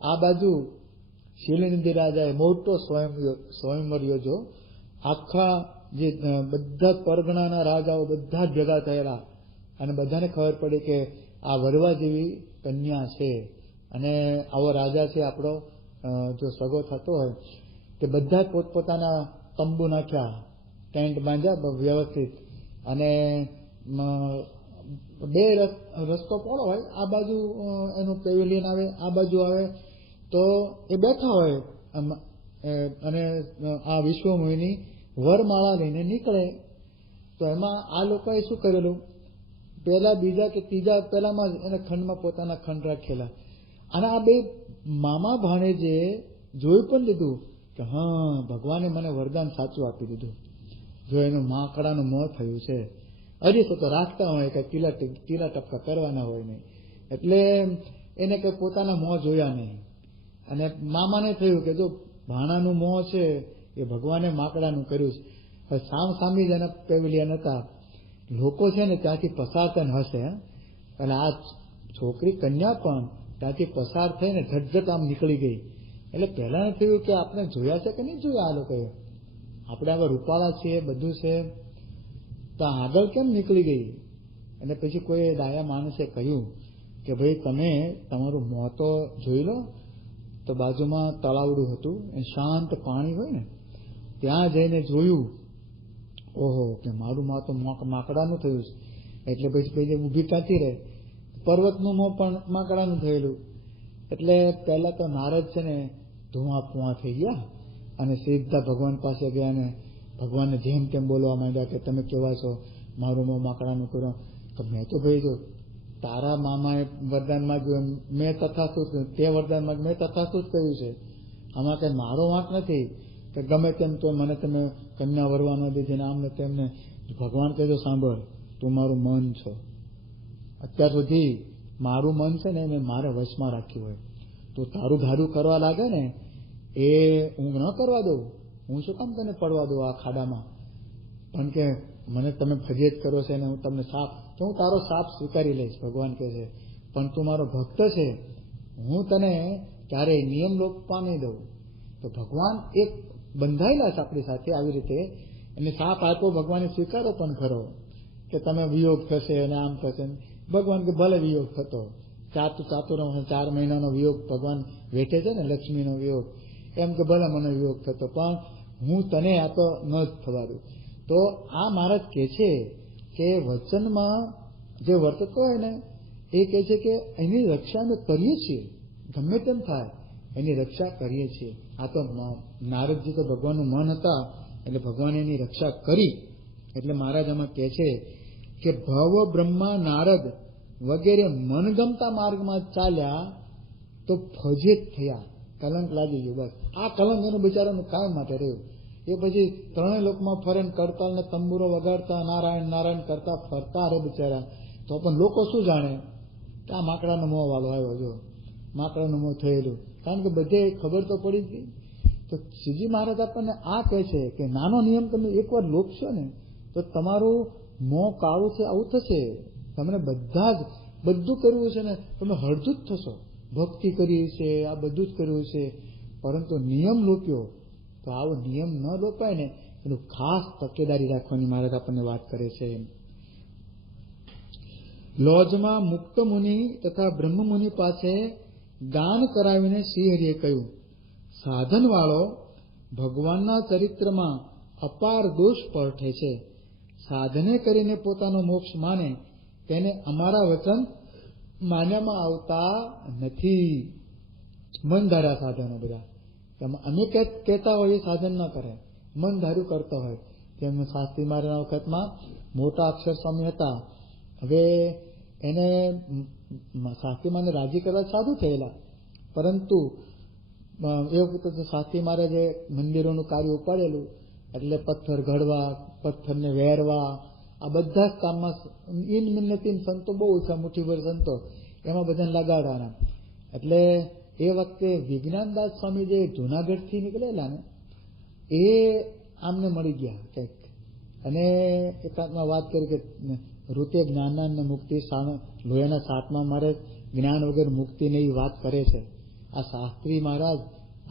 આ બાજુ શીલનિધિ રાજાએ મોટો સ્વયંવર યોજો. આખા જે બધા પરગણાના રાજાઓ બધા જ ભેગા થયેલા, અને બધાને ખબર પડી કે આ વરવા જેવી કન્યા છે, અને આવો રાજા છે આપણો જો સગો થતો હોય, કે બધા પોતપોતાના તંબુ નાખ્યા, ટેન્ટ બાંધ્યા વ્યવસ્થિત. અને બે રસ્તો પોળો હોય, આ બાજુ એનું પેવેલિયન આવે, આ બાજુ આવે, તો એ બેઠા હોય. અને આ વિશ્વમોહિની વરમાળા લઈને નીકળે. તો એમાં આ લોકોએ શું કરેલું, પહેલા બીજા કે ત્રીજા પહેલામાં જ એને ખંડમાં પોતાના ખંડ રાખેલા. અને આ બે મામા ભાણેજે જોઈ પણ લીધું કે હા ભગવાને મને વરદાન સાચું આપી દીધું. જો એનું માકડાનું મોં થયું છે, અરીસો તો રાખતા હોય કે ટીલા ટપકા કરવાના હોય નહીં, એટલે એને કે પોતાના મોં જોયા નહીં. અને મામાને થયું કે જો ભાણાનું મોં છે એ ભગવાને માકડાનું કર્યું છે. હવે સામી જ એના પેવેલિયન હતા, લોકો છે ને ત્યાંથી પસાર થઈને હશે, એટલે આ છોકરી કન્યા પણ ત્યાંથી પસાર થઈને ઝટઝટ આમ નીકળી ગઈ. એટલે પહેલાં થયું કે આપણે જોયા છે કે નહીં જોયા આ લોકોએ, આપણે આગળ રૂપાળા છીએ, બધું છે, તો આગળ કેમ નીકળી ગઈ? અને પછી કોઈ ડાયા માણસે કહ્યું કે ભાઈ તમે તમારું મોં તો જોઈ લો. તો બાજુમાં તળાવડું હતું, એ શાંત પાણી હોય ને, ત્યાં જઈને જોયું. ઓહો, કે મારું મોં તો માકડાનું થયું છે. એટલે પછી ઊભી ક્યાંથી રહે? પર્વતનું મોં પણ માકડાનું થયેલું. એટલે પહેલા તો નારદ છે ને ધુઆ ફુઆ થઈ ગયા અને સીધા ભગવાન પાસે ગયા ને ભગવાનને જેમ તેમ બોલવા માંડ્યા કે તમે કેવા છો, મારું મોં માકડાનું કરો. તો મેં તો ભાઈ જો તારા મામાએ વરદાનમાં જોયું, મેં તથાસ્તુ, તે વરદાનમાં મેં તથાસ્તુ જ કહ્યું છે. આમાં કઈ મારો વાંક નથી કે ગમે તેમ તો મને તમે કન્યા વરવા ન દીધી ને આમ ને તેમને. ભગવાન કહેજો સાંભળ, તું મારું મન છો. અત્યાર સુધી મારું મન છે ને મેં મારા વશમાં રાખ્યું હોય. તું તારું ધારું કરવા લાગે ને એ હું ન કરવા દઉં. હું શું કામ તને પડવા દઉં આ ખાડામાં? પણ કે મને તમે ફરિયાદ કરો છે ને હું તમને સાપ, તો હું તારો સાપ સ્વીકારી લઈશ, ભગવાન કહે છે. પણ તું મારો ભક્ત છે, હું તને ક્યારેય નિયમ લોપવા નહીં દઉં. તો ભગવાન એક બંધાયેલા છે આપણી સાથે આવી રીતે. એને સાપ આપ્યો, ભગવાને સ્વીકારો પણ ખરો કે તમે વિયોગ થશે અને આમ થશે. ભગવાન કે ભલે વિયોગ થતો, ચાતુર 4 મહિનાનો વિયોગ ભગવાન વેઠે છે ને, લક્ષ્મીનો વિયોગ, એમ કે ભલે મને વિયોગ થતો, પણ હું તને આ તો ન જ થવા દઉં. તો આ મહારાજ કહે છે કે વચનમાં જે વર્તતો હોય ને એ કહે છે કે એની રક્ષા અમે કરીએ છીએ, ગમે તેમ થાય એની રક્ષા કરીએ છીએ. આ તો નારદજી તો ભગવાનનું મન હતા એટલે ભગવાને એની રક્ષા કરી. એટલે મહારાજ આમાં કહે છે કે ભવ બ્રહ્મા નારદ વગેરે મનગમતા માર્ગમાં ચાલ્યા તો ફજેત થયા, કલંક લાગી ગયું. બસ આ કલંક એનું બિચારાનું કાયમ માટે રહ્યું. એ પછી 3 લોકમાં ફરેન કરતાલ ને તંબુરો વગાડતા નારાયણ નારાયણ કરતા ફરતા રહે બિચારા. તો પણ લોકો શું જાણે કે આ માકડાનો મોં વાળો આવ્યો, જો માકડાનું મોં થયેલું. કારણ કે બધે ખબર તો પડી જ ગઈ. તો શ્રીજી મહારાજ આપણને આ કહે છે કે નાનો નિયમ તમે એકવાર લોપશો ને તો તમારું મોં કાળું છે, આવું થશે. તમને બધા જ બધું કર્યું છે ને તમે હળદૂત થશો. ભક્તિ કરી છે, આ બધું જ કર્યું છે, પરંતુ નિયમ લોપ્યો તો આવો નિયમ ન લોપાય ને એનું ખાસ તકેદારી રાખવાની મહારાજ આપણને વાત કરે છે. લોજમાં મુક્ત મુનિ તથા બ્રહ્મ મુનિ પાસે ગાન કરાવીને શ્રીહરિએ કહ્યું, સાધન વાળો ભગવાનના ચરિત્રમાં અપાર દોષ પરઠે છે. સાધને કરીને પોતાનો મોક્ષ માને તેને અમારા વચન માન્યામાં આવતા નથી. મન ધાર્યા સાધનો બધા અમે કહેતા હોય એ સાધન ન કરે, મન ધાર્યું કરતો હોય. તેમ શાસ્ત્રી મહારાજના વખતમાં મોટા અક્ષર સ્વામી હતા. હવે એને શાસ્ત્રીમાને રાજી કરવા સાધુ થયેલા, પરંતુ એ વખતે શાસ્ત્રી મહારાજે મંદિરોનું કાર્ય ઉપાડેલું. એટલે પથ્થર ઘડવા, પથ્થરને વેરવા, આ બધા જ કામમાં ઇન મિન્નતીન સંતો બહુ ઓછા, મુઠ્ઠીભર સંતો એમાં બધાને લગાડવાના. એટલે એ વખતે વિજ્ઞાનદાસ સ્વામી જે જુનાગઢથી નીકળેલા ને એ આમને મળી ગયા કંઈક. અને એકાદમાં વાત કરી કે ઋતે જ્ઞાન ને મુક્તિ લોહીના 7મા મારે જ્ઞાન વગર મુક્તિ ને એ વાત કરે છે. આ શાસ્ત્રી મહારાજ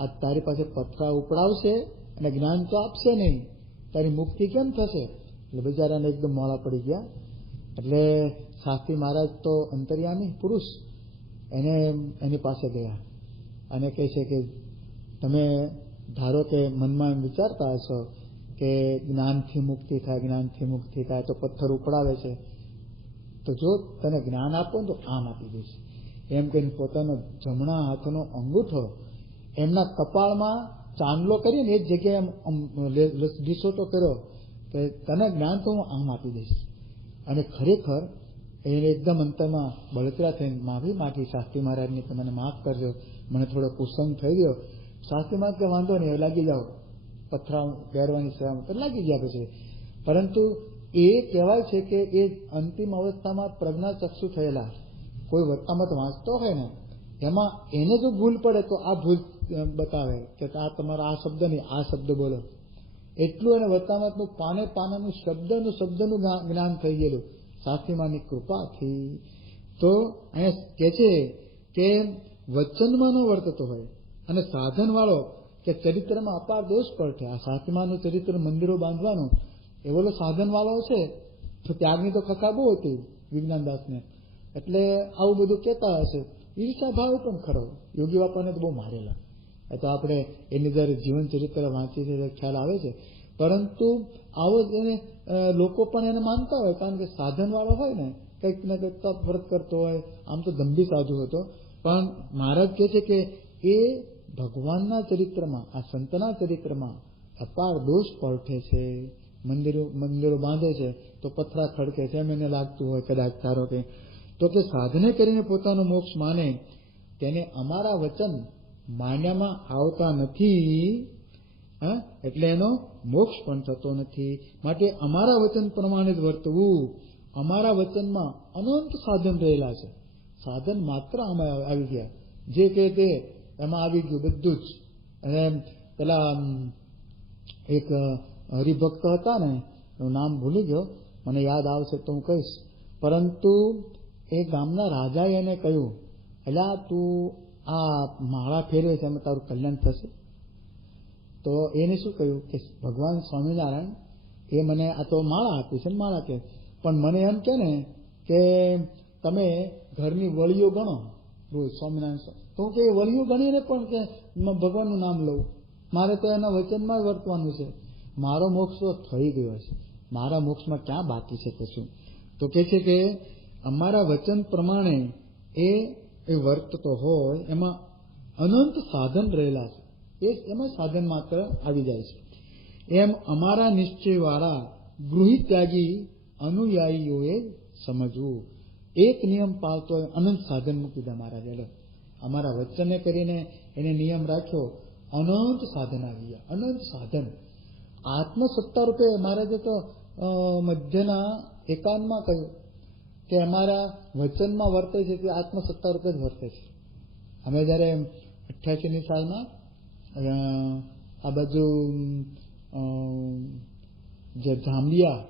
આ તારી પાસે પથરા ઉપડાવશે અને જ્ઞાન તો આપશે નહીં, તારી મુક્તિ કેમ થશે? એટલે બિચારાને એકદમ મોડા પડી ગયા. એટલે શાસ્ત્રી મહારાજ તો અંતર્યામી પુરુષ, એને એની પાસે ગયા અને કહે છે કે તમે ધારો કે મનમાં એમ વિચારતા હશો કે જ્ઞાનથી મુક્તિ થાય, જ્ઞાનથી મુક્તિ થાય, તો પથ્થર ઉપડાવે છે. તો જો તને જ્ઞાન આપો ને તો આમ આપી દઈશ, એમ કહીને પોતાનો જમણા હાથનો અંગૂઠો એમના કપાળમાં ચાંદલો કરીને એ જ જગ્યાએ ડીસોટો કર્યો કે તને જ્ઞાન તો હું આમ આપી દઈશ. અને ખરેખર એને એકદમ અંતરમાં બળતરા થઈને માફી માંગી શાસ્ત્રી મહારાજની, કે મને માફ કરજો, મને થોડો કુસંગ થઈ ગયો. શાસ્ત્રી મહારાજ કે વાંધો નહીં, લાગી જાઓ, પથરા પહેરવાની સેવામાં તો લાગી ગયા પછી. પરંતુ એ કહેવાય છે કે એ અંતિમ અવસ્થામાં પ્રજ્ઞાચક્ષુ થયેલા કોઈ વર્તામત વાંચતો હોય ને એમાં એને જો ભૂલ પડે તો આ ભૂલ બતાવે કે આ તમારા આ શબ્દ નહીં, આ શબ્દ બોલો. એટલું એને વર્તામતનું પાનાનું શબ્દનું જ્ઞાન થઈ ગયેલું શાસ્ત્રીમાની કૃપાથી. તો અહીંયા કે છે કે વચનમાં ન વર્તતો હોય અને સાધન વાળો કે ચરિત્રમાં અપાર દોષ પડે. આ સાતમાનું ચરિત્ર મંદિરો બાંધવાનું એ બોલો સાધન વાળો છે તો ત્યાગની તો કથા બહુ હતી વિજ્ઞાનદાસને, એટલે આવું બધું કહેતા હશે. ઈર્ષા ભાવ પણ ખરો. યોગી બાપાને તો બહુ મારેલા. એ તો આપણે એની જયારે જીવન ચરિત્ર વાંચીએ છીએ ખ્યાલ આવે છે. પરંતુ આવો એને લોકો પણ એને માનતા હોય, કારણ કે સાધન વાળો હોય ને, કંઈક ને કંઈક તપ વ્રત કરતો હોય. આમ તો ગંભીર સાધુ હતો, પણ મહારાજ કહે છે કે એ ભગવાનના ચરિત્રમાં, આ સંતના ચરિત્રમાં અપાર દોષ પડે છે. મંદિરો બાંધે છે તો પથરા ખડકે છે એમ એને લાગતું હોય કદાચ. ધારો કે તો કે સાધને કરીને પોતાનો મોક્ષ માને તેને અમારા વચન માન્યામાં આવતા નથી, એટલે એનો મોક્ષ પણ થતો નથી. માટે અમારા વચન પ્રમાણે જ વર્તવું. અમારા વચનમાં અનંત સાધન રહેલા છે. સાધન માત્ર આમાં આવી ગયા, જે કે તે એમાં આવી ગયું બધું જ. અને પેલા એક હરિભક્ત હતા ને, એનું નામ ભૂલી ગયો, મને યાદ આવશે તો હું કહીશ. પરંતુ એ ગામના રાજાએ એને કહ્યું, એટલે તું આ માળા ફેરવે છે એમાં તારું કલ્યાણ થશે. તો એને શું કહ્યું કે ભગવાન સ્વામિનારાયણ એ મને આ તો માળા આપી છે ને, માળા કે પણ મને એમ કે ને કે તમે ઘરની વળીઓ ગણો રોજ સ્વામિનારાયણ. તો કે એ વળીઓ ગણીને પણ કે ભગવાનનું નામ લઉં, મારે તો એના વચનમાં જ વર્તવાનું છે. મારો મોક્ષ તો થઈ ગયો છે, મારા મોક્ષમાં ક્યાં બાકી છે કશું. તો કે છે કે અમારા વચન પ્રમાણે એ વર્તતો હોય એમાં અનંત સાધન રહેલા છે, એમાં સાધન માત્ર આવી જાય છે. એમ અમારા નિશ્ચયવાળા ગૃહિત ત્યાગી અનુયાયીઓએ સમજવું. એક નિયમ પાળતો હોય અનંત સાધન મૂકી દીધા મહારાજે. અમારા વચને કરીને એને નિયમ રાખ્યો, અનંત સાધન આવી ગયા, અનંત સાધન. આત્મસત્તા રૂપે મહારાજે તો મધ્યના એકાંતમાં કહ્યું કે અમારા વચનમાં વર્તે છે તે આત્મસત્તા રૂપે જ વર્તે છે. અમે જયારે 88ની સાલમાં આ બાજુ જે જાંબિયા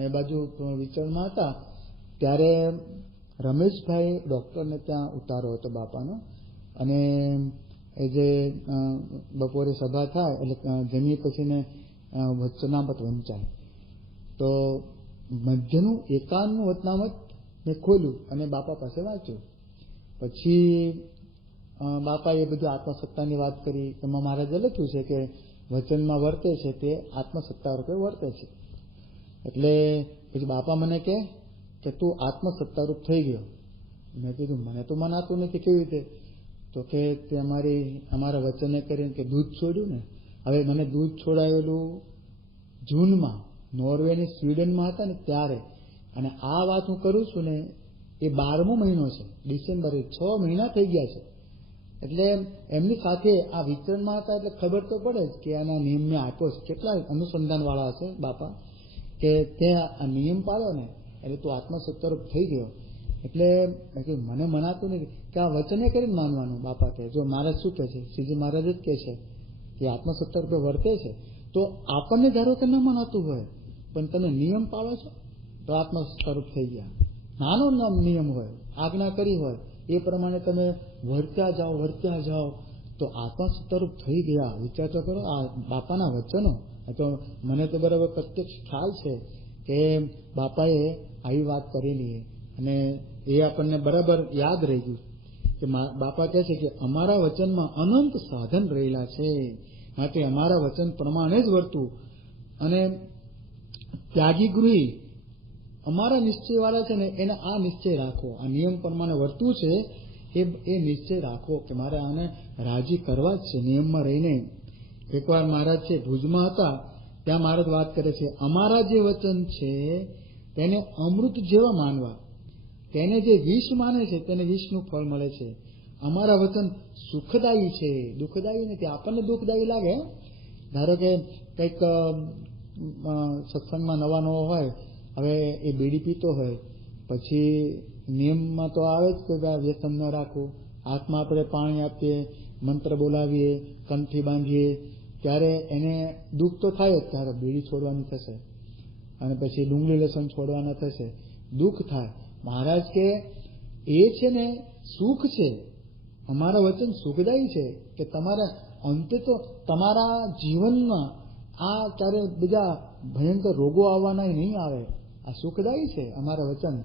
એ બાજુ વિચરણમાં હતા, ત્યારે રમેશભાઈ ડોક્ટરને ત્યાં ઉતારો હતો બાપાનો, અને એ જે બપોરે સભા થાય એટલે જમી પછીને વચનામત વંચાય, તો મધ્યનું એકાંતનું વચનામત મેં ખોલ્યું અને બાપા પાસે વાંચ્યું. પછી બાપાએ એ બધું આત્મસત્તાની વાત કરી. એમાં મહારાજે લખ્યું છે કે વચનમાં વર્તે છે તે આત્મસત્તા રૂપે વર્તે છે. એટલે પછી બાપા મને કે તું આત્મસત્તારૂપ થઈ ગયો. મેં કીધું મને તો મનાતું નથી, કેવી રીતે? તો કે તે અમારા વચને કરીને કે દૂધ છોડ્યું ને. હવે મને દૂધ છોડાયેલું જૂનમાં નોર્વેની સ્વીડનમાં હતા ને ત્યારે, અને આ વાત હું કરું છું ને એ 12મો મહિનો છે, ડિસેમ્બરે 6 મહિના થઈ ગયા છે. એટલે એમની સાથે આ વિચરણમાં હતા એટલે ખબર તો પડે જ કે આના નિયમ મેં આપ્યો છે. કેટલા અનુસંધાન વાળા હશે બાપા, કે ત્યાં આ નિયમ પાડ્યો ને એટલે તું આત્મસત્તારૂપ થઈ ગયો. એટલે મને મનાતું નથી કે આ વચને કરીને માનવાનું. બાપા કહે, જો મહારાજ શું કહે છે, શ્રીજી મહારાજ જ કહે છે કે આત્મસત્તા રૂપે વર્તે છે, તો આપણને ધારો કે ન મનાતું હોય પણ તમે નિયમ પાળો છો તો આત્મસત્તારૂપ થઈ ગયા. નાનો નિયમ હોય, આજ્ઞા કરી હોય, એ પ્રમાણે તમે વર્ત્યા જાઓ તો આત્મસત્તારૂપ થઈ ગયા. વિચાર તો કરો આ બાપાના વચનો. તો મને તો બરાબર પ્રત્યક્ષ ખ્યાલ છે કે બાપાએ આવી વાત કરેલી, અને એ આપણને બરાબર યાદ રહી ગયું કે બાપા કહે છે કે અમારા વચનમાં અનંત સાધન રહેલા છે, માટે અમારા વચન પ્રમાણે જ વર્તવું. અને ત્યાગી ગૃહી અમારા નિશ્ચય વાળા છે ને એને આ નિશ્ચય રાખો, આ નિયમ પ્રમાણે વર્તવું છે એ નિશ્ચય રાખો કે મારે આને રાજી કરવા જ છે નિયમમાં રહીને. એકવાર મહારાજ છે ભુજમાં હતા, ત્યાં મહારાજ વાત કરે છે, અમારા જે વચન છે તેને અમૃત જેવા માનવા, તેને જે વિષ માને છે તેને વિષનું ફળ મળે છે. અમારા વચન સુખદાયી છે, દુઃખદાયી નથી. આપણને દુઃખદાયી લાગે, ધારો કે કંઈક સત્સંગમાં નવા હોય, હવે એ બીડી પીતો હોય, પછી નિયમમાં તો આવે જ કે વ્યસન ન રાખવું, હાથમાં આપણે પાણી આપીએ, મંત્ર બોલાવીએ, કંઠી બાંધીએ, ત્યારે એને દુઃખ તો થાય જ, ત્યારે બીડી છોડવાની થશે અને પછી ડુંગળી લસણ છોડવાના થશે, દુઃખ થાય. મહારાજ કે એ છે ને સુખ છે. અમારા વચન સુખદાયી છે કે તમારા અંતે તો તમારા જીવનમાં આ ક્યારે બીજા ભયંકર રોગો આવવાના નહીં આવે. આ સુખદાયી છે અમારા વચન.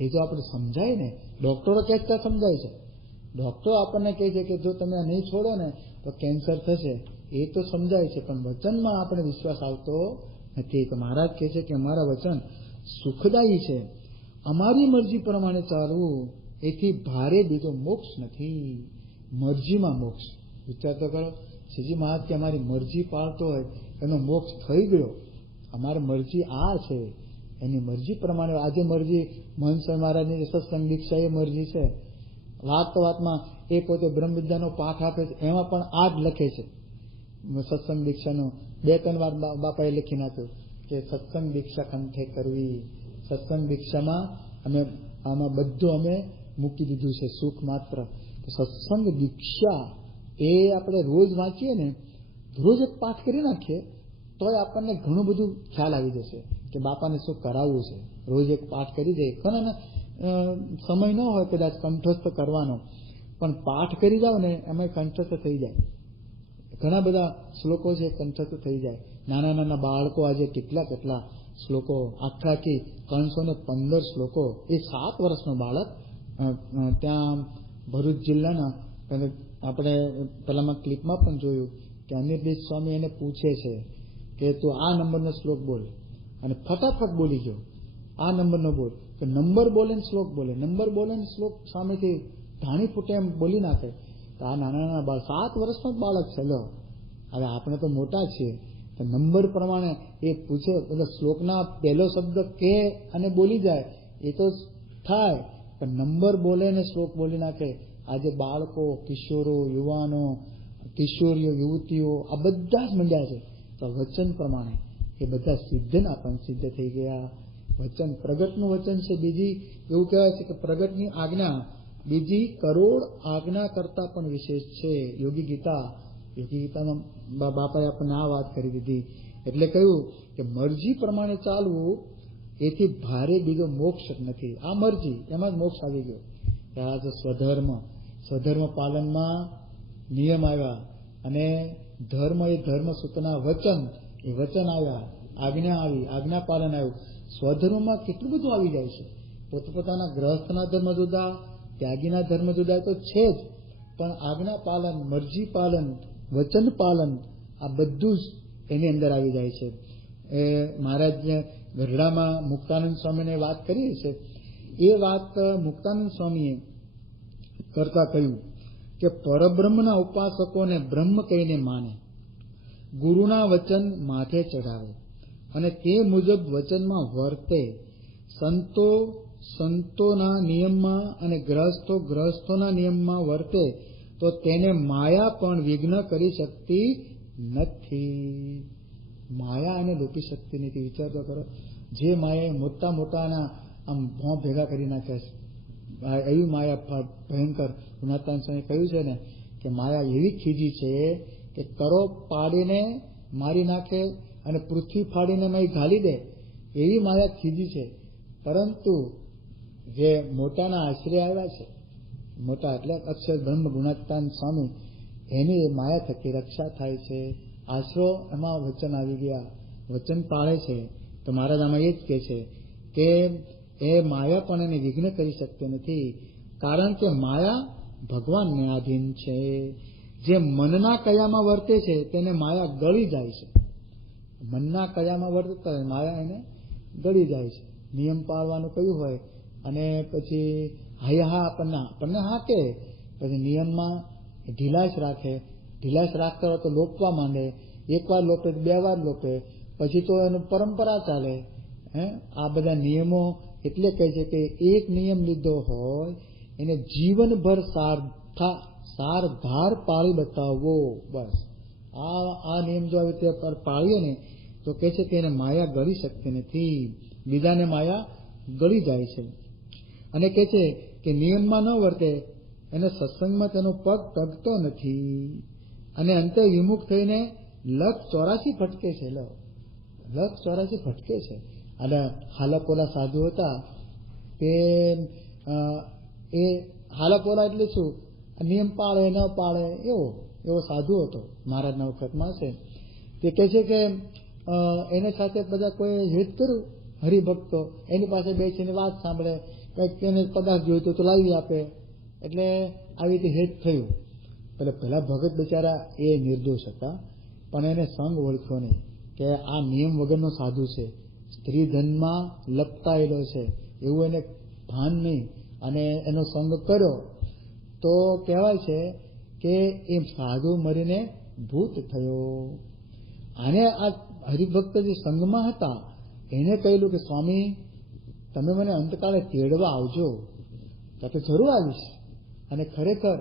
એ જો આપણે સમજાય ને, ડોક્ટરો કહેતા સમજાય છે. ડોક્ટરો આપણને કહે છે કે જો તમે આ નહીં છોડો ને તો કેન્સર થશે, એ તો સમજાય છે, પણ વચનમાં આપણે વિશ્વાસ આવતો નથી. તો મહારાજ કહે છે કે અમારા વચન સુખદાયી છે, અમારી મરજી પ્રમાણે ચાલવું, એથી ભારે બીજો મોક્ષ નથી. મરજીમાં મોક્ષ. વિચાર તો કરો, શ્રીજી મહારાજ કે અમારી મરજી પાળતો હોય એનો મોક્ષ થઈ ગયો. અમારી મરજી આ છે, એની મરજી પ્રમાણે. આજે મરજી મહંત સ્વામી મહારાજની સત્સંગ દીક્ષા એ મરજી છે. વાતમાં એ પોતે બ્રહ્મ વિદ્યાનો પાઠ આપે છે, એમાં પણ આ જ લખે છે. સત્સંગ દીક્ષાનો 2-3 વાર બાપાએ લખી નાખ્યું કે સત્સંગ દીક્ષા કંઠે કરવી. સત્સંગ દીક્ષામાં આમાં બધું અમે મૂકી દીધું છે, સુખ માત્ર. સત્સંગ દીક્ષા એ આપણે રોજ વાંચીએ ને, રોજ એક પાઠ કરી નાખીએ તોય આપણને ઘણું બધું ખ્યાલ આવી જશે કે બાપાને શું કરાવવું છે. રોજ એક પાઠ કરી જાય. ઘણા સમય ન હોય કદાચ કંઠસ્થ કરવાનો, પણ પાઠ કરી જાવ ને એમાં કંઠસ્થ થઈ જાય. ઘણા બધા શ્લોકો છે કંઠસ્થ થઈ જાય. નાના નાના બાળકો આજે કેટલા શ્લોકો, આખી 315 શ્લોકો. એ 7 વર્ષનો બાળક ત્યાં ભરૂચ જિલ્લાના, આપણે પેલામાં ક્લિપમાં પણ જોયું કે અનિરુદ્ધ સ્વામી એને પૂછે છે કે તું આ નંબરનો શ્લોક બોલ, અને ફટાફટ બોલી ગયો. આ નંબરનો બોલ, કે નંબર બોલે ને શ્લોક બોલે, નંબર બોલે ને શ્લોક સામેથી ધાણી ફૂટે એમ બોલી નાખે. તો આ નાના નાના બાળક, 7 વર્ષનો જ બાળક છે. લો, હવે આપણે તો મોટા છીએ, તો નંબર પ્રમાણે એ પૂછે, એટલે શ્લોકના પહેલો શબ્દ કે અને બોલી જાય એ તો થાય, પણ નંબર બોલે ને શ્લોક બોલી નાખે. આજે બાળકો, કિશોરો, યુવાનો, કિશોરીઓ, યુવતીઓ આ બધા જ મંડ્યા છે. તો વચન પ્રમાણે એ બધા સિદ્ધના પણ સિદ્ધ થઈ ગયા. વચન પ્રગટનું વચન છે. બીજી એવું કહેવાય છે કે પ્રગટની આજ્ઞા બીજી કરોડ આજ્ઞા કરતા પણ વિશેષ છે. યોગી ગીતામાં બાપાએ આપણને આ વાત કરી દીધી. એટલે કહ્યું કે મરજી પ્રમાણે ચાલવું, એથી ભારે બીજો મોક્ષ નથી. આ મરજી, એમાં જ મોક્ષ આવી ગયો. ત્યાં તો સ્વધર્મ પાલનમાં નિયમ આવ્યા, અને ધર્મ એ ધર્મ સૂત્રના વચન, એ વચન આવ્યા, આજ્ઞા આવી, આજ્ઞા પાલન આવ્યું. સ્વધર્મમાં કેટલું બધું આવી જાય છે. પોતપોતાના ગ્રહસ્થના ધર્મ જુદા, ત્યાગીના ધર્મ જુદા તો છે જ, પણ આજ્ઞા પાલન, મરજી પાલન, વચન પાલન આ બધું જ એની અંદર આવી જાય છે. એ મહારાજને ગઢડામાં મુક્તાનંદ સ્વામીને વાત કરી છે. એ વાત મુક્તાનંદ સ્વામીએ કરતા કહ્યું કે પરબ્રહ્મના ઉપાસકોને બ્રહ્મ કહીને માને, ગુરુના વચન માથે ચઢાવે અને તે મુજબ વચનમાં વર્તે, સંતોના નિયમમાં અને ગ્રહસ્થોના નિયમમાં વર્તે, તો તેને માયા પણ વિઘ્ન કરી શકતી નથી. માયા એને રોકી શકતી નથી. વિચાર તો કરો, જે માયાએ મોટાના આમ ભોં ભેગા કરી નાખ્યા છે, એવી માયા ભયંકર. ગુણાતાન સ્વામી કહ્યું છે ને કે માયા એવી ખીજી છે કે કરો પાડીને મારી નાખે અને પૃથ્વી ફાડીને મેં ઘાલી દે, એવી માયા ખીજી છે. પરંતુ જે મોટાના આશ્રય આવ્યા છે, મોટા એટલે અક્ષર બ્રહ્મ ગુણાતાન સ્વામી, એની માયા થકી રક્ષા થાય છે. આશરો એમાં વચન આવી ગયા, વચન પાળે છે. તો મહારાજ આમાં એ જ કહે છે કે એ માયા પણ એને વિઘ્ન કરી શકતી નથી, કારણ કે માયા ભગવાનને આધીન છે. જે મનના કયામાં વર્તે છે તેને માયા ગળી જાય છે. મનના કયામાં વર્તતા હોય માયા એને ગળી જાય છે. નિયમ પાળવાનું કયું હોય, અને પછી આપણને હાકે, પછી નિયમમાં ઢીલાશ રાખતા હોય તો લોપવા માંડે. 1 વાર લોપે, 2 વાર લોપે, પછી તો એનું પરંપરા ચાલે. આ બધા નિયમો એટલે કહે છે કે એક નિયમ લીધો હોય એને જીવનભર સારધાર પાળી બતાવવો. બસ આ નિયમ જો આવી રીતે પાળીએ ને તો કહે છે કે એને માયા ગળી શકતી નથી, બીજાને માયા ગળી જાય છે. અને કહે છે કે નિયમમાં ન વર્તે એને સત્સંગમાં તેનો પગ ટકતો નથી, અને અંતે વિમુખ થઈને 184 ભટકે છે. 184 ભટકે છે. અને હાલકોલા સાધુ હતા તે એ હાલાપોલા એટલે શું, નિયમ પાળે ન પાળે એવો સાધુ હતો મહારાજના વખતમાં છે. તે કહે છે કે એને સાથે બધા કોઈ હેત કર્યું, હરિભક્તો એની પાસે બેસીને વાત સાંભળે, કંઈક એને પદાર્થ જોઈતો તો લાવી આપે, એટલે આવી રીતે હેત થયું. પેલા ભગત બિચારા એ નિર્દોષ હતા, પણ એને સંગ ઓળખ્યો નહીં કે આ નિયમ વગરનો સાધુ છે, સ્ત્રી ધનમાં લપટાયેલો છે, એવું એને ભાન નહીં, અને એનો સંગ કર્યો તો કહેવાય છે કે એ સાધુ મરીને ભૂત થયો. આને આ હરિભક્ત જે સંઘમાં હતા એને કહેલું કે સ્વામી તમે મને અંતકાળે તેડવા આવજો. તો જરૂર આવીશ. અને ખરેખર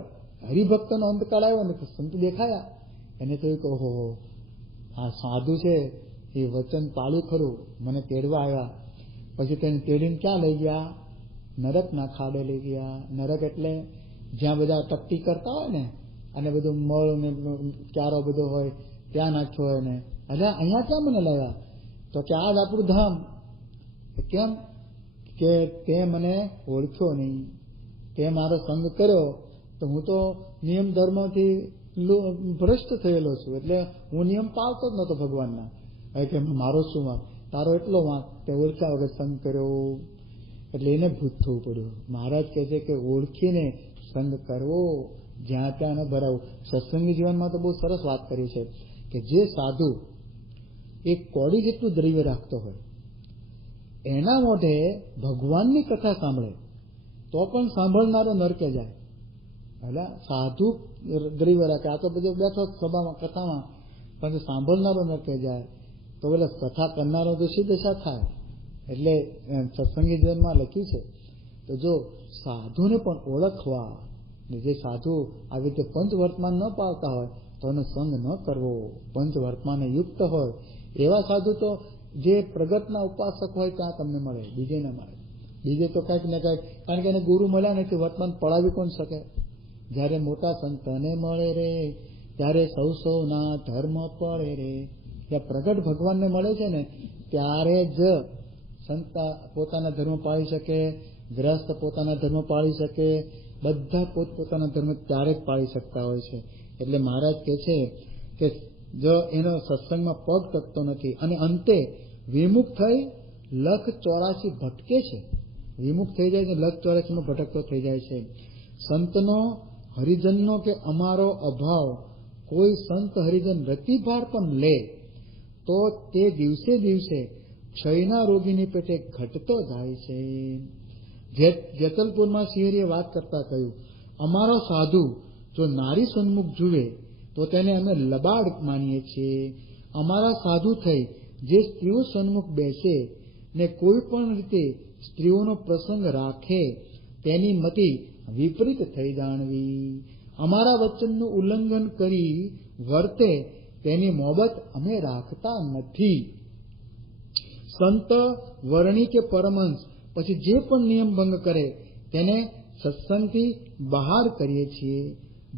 હરિભક્તનો અંતકાળ આવ્યો ને સંત દેખાયા. એને થયું કે ઓહો આ સાધુ છે એ વચન પાળ્યું ખરું, મને તેડવા આવ્યા. પછી તેને તેડીને ક્યાં લઈ ગયા? નરકના ખાડે લઈ ગયા. નરક એટલે જ્યાં બધા ટપટી કરતા હોય ને, અને બધું મળ ને ક્યારો બધો હોય ત્યાં નાખ્યો હોય ને. એટલે અહીંયા ક્યાં મને લાવ્યા? તો કે આ જ આપણું ધામ. કેમ કે તે મને ઓળખ્યો નહીં, તે મારો સંગ કર્યો, તો હું તો નિયમ ધર્મથી ભ્રષ્ટ થયેલો છું, એટલે હું નિયમ પાળતો જ નતો ભગવાનના. કે મારો શું વાંક, તારો એટલો વાંક, તે ઓળખ્યા વગર સંગ કર્યો, એટલે એને ભૂત થવું પડ્યું. મહારાજ કહે છે કે ઓળખીને સંગ કરવો, જ્યાં ત્યાં ન ભરાવું. સત્સંગી જીવનમાં તો બહુ સરસ વાત કરી છે કે જે સાધુ એક કોડી જેટલું દ્રવ્ય રાખતો હોય, એના મોઢે ભગવાનની કથા સાંભળે તો પણ સાંભળનારો નરકે જાય. એટલે સાધુ દ્રવ્ય રાખે, આ તો બધો બેઠો સભામાં કથામાં, પણ સાંભળનારો નરકે જાય, તો એટલે કથા કરનારો તો શી દશા થાય. એટલે સત્સંગી જીવનમાં લખ્યું છે. તો જો સાધુને પણ ઓળખવા, જે સાધુ આવી રીતે પંચ વર્તમાન ન પાવતા હોય તો એનો સંગ ન કરવો. પંચ વર્તમાને યુક્ત હોય એવા સાધુ તો જે પ્રગટના ઉપાસક હોય ત્યાં તમને મળે, બીજે ન મળે. બીજે તો કંઈક ને કંઈક, કારણ કે એને ગુરુ મળ્યા નથી, વર્તમાન પડાવી કોણ શકે. જયારે મોટા સંતને મળે રે ત્યારે સૌના ધર્મ પડે રે. જ્યાં પ્રગટ ભગવાનને મળે છે ને ત્યારે જ સંત પોતાના ધર્મ પાળી શકે, ગ્રસ્ત પોતાના ધર્મ પાળી શકે, બધા પોતપોતાના ધર્મ ત્યારે જ પાળી શકતા હોય છે. એટલે મહારાજ કહે છે કે જો એનો સત્સંગમાં પગ ટકતો નથી અને અંતે વિમુખ થઈ 184 ભટકે છે, વિમુખ થઈ જાય છે, 184 ભટકતો થઈ જાય છે. સંતનો હરિજનનો કે અમારો અભાવ કોઈ સંત હરિજન રતિભાર પણ લે તો તે દિવસે દિવસે ક્ષયના રોગીની પેટે ઘટતો જાય છે. જેતલપુરમાં શિહરીએ વાત કરતા કહ્યું, અમારો સાધુ જો નારી સન્મુખ જુએ તો તેને અમે લબાડ માનીએ છીએ. અમારા સાધુ થઈ જે સ્ત્રીઓ સન્મુખ બેસે ને કોઈ પણ રીતે સ્ત્રીઓનો પ્રસંગ રાખે તેની મતિ વિપરીત થઈ જાણવી. અમારા વચનનું ઉલ્લંઘન કરી વર્તે તેની મોહબત અમે રાખતા નથી. સંત વર્ણી કે પરમહંસ પછી જે પણ નિયમ ભંગ કરે તેને સત્સંગથી બહાર કરીએ છીએ.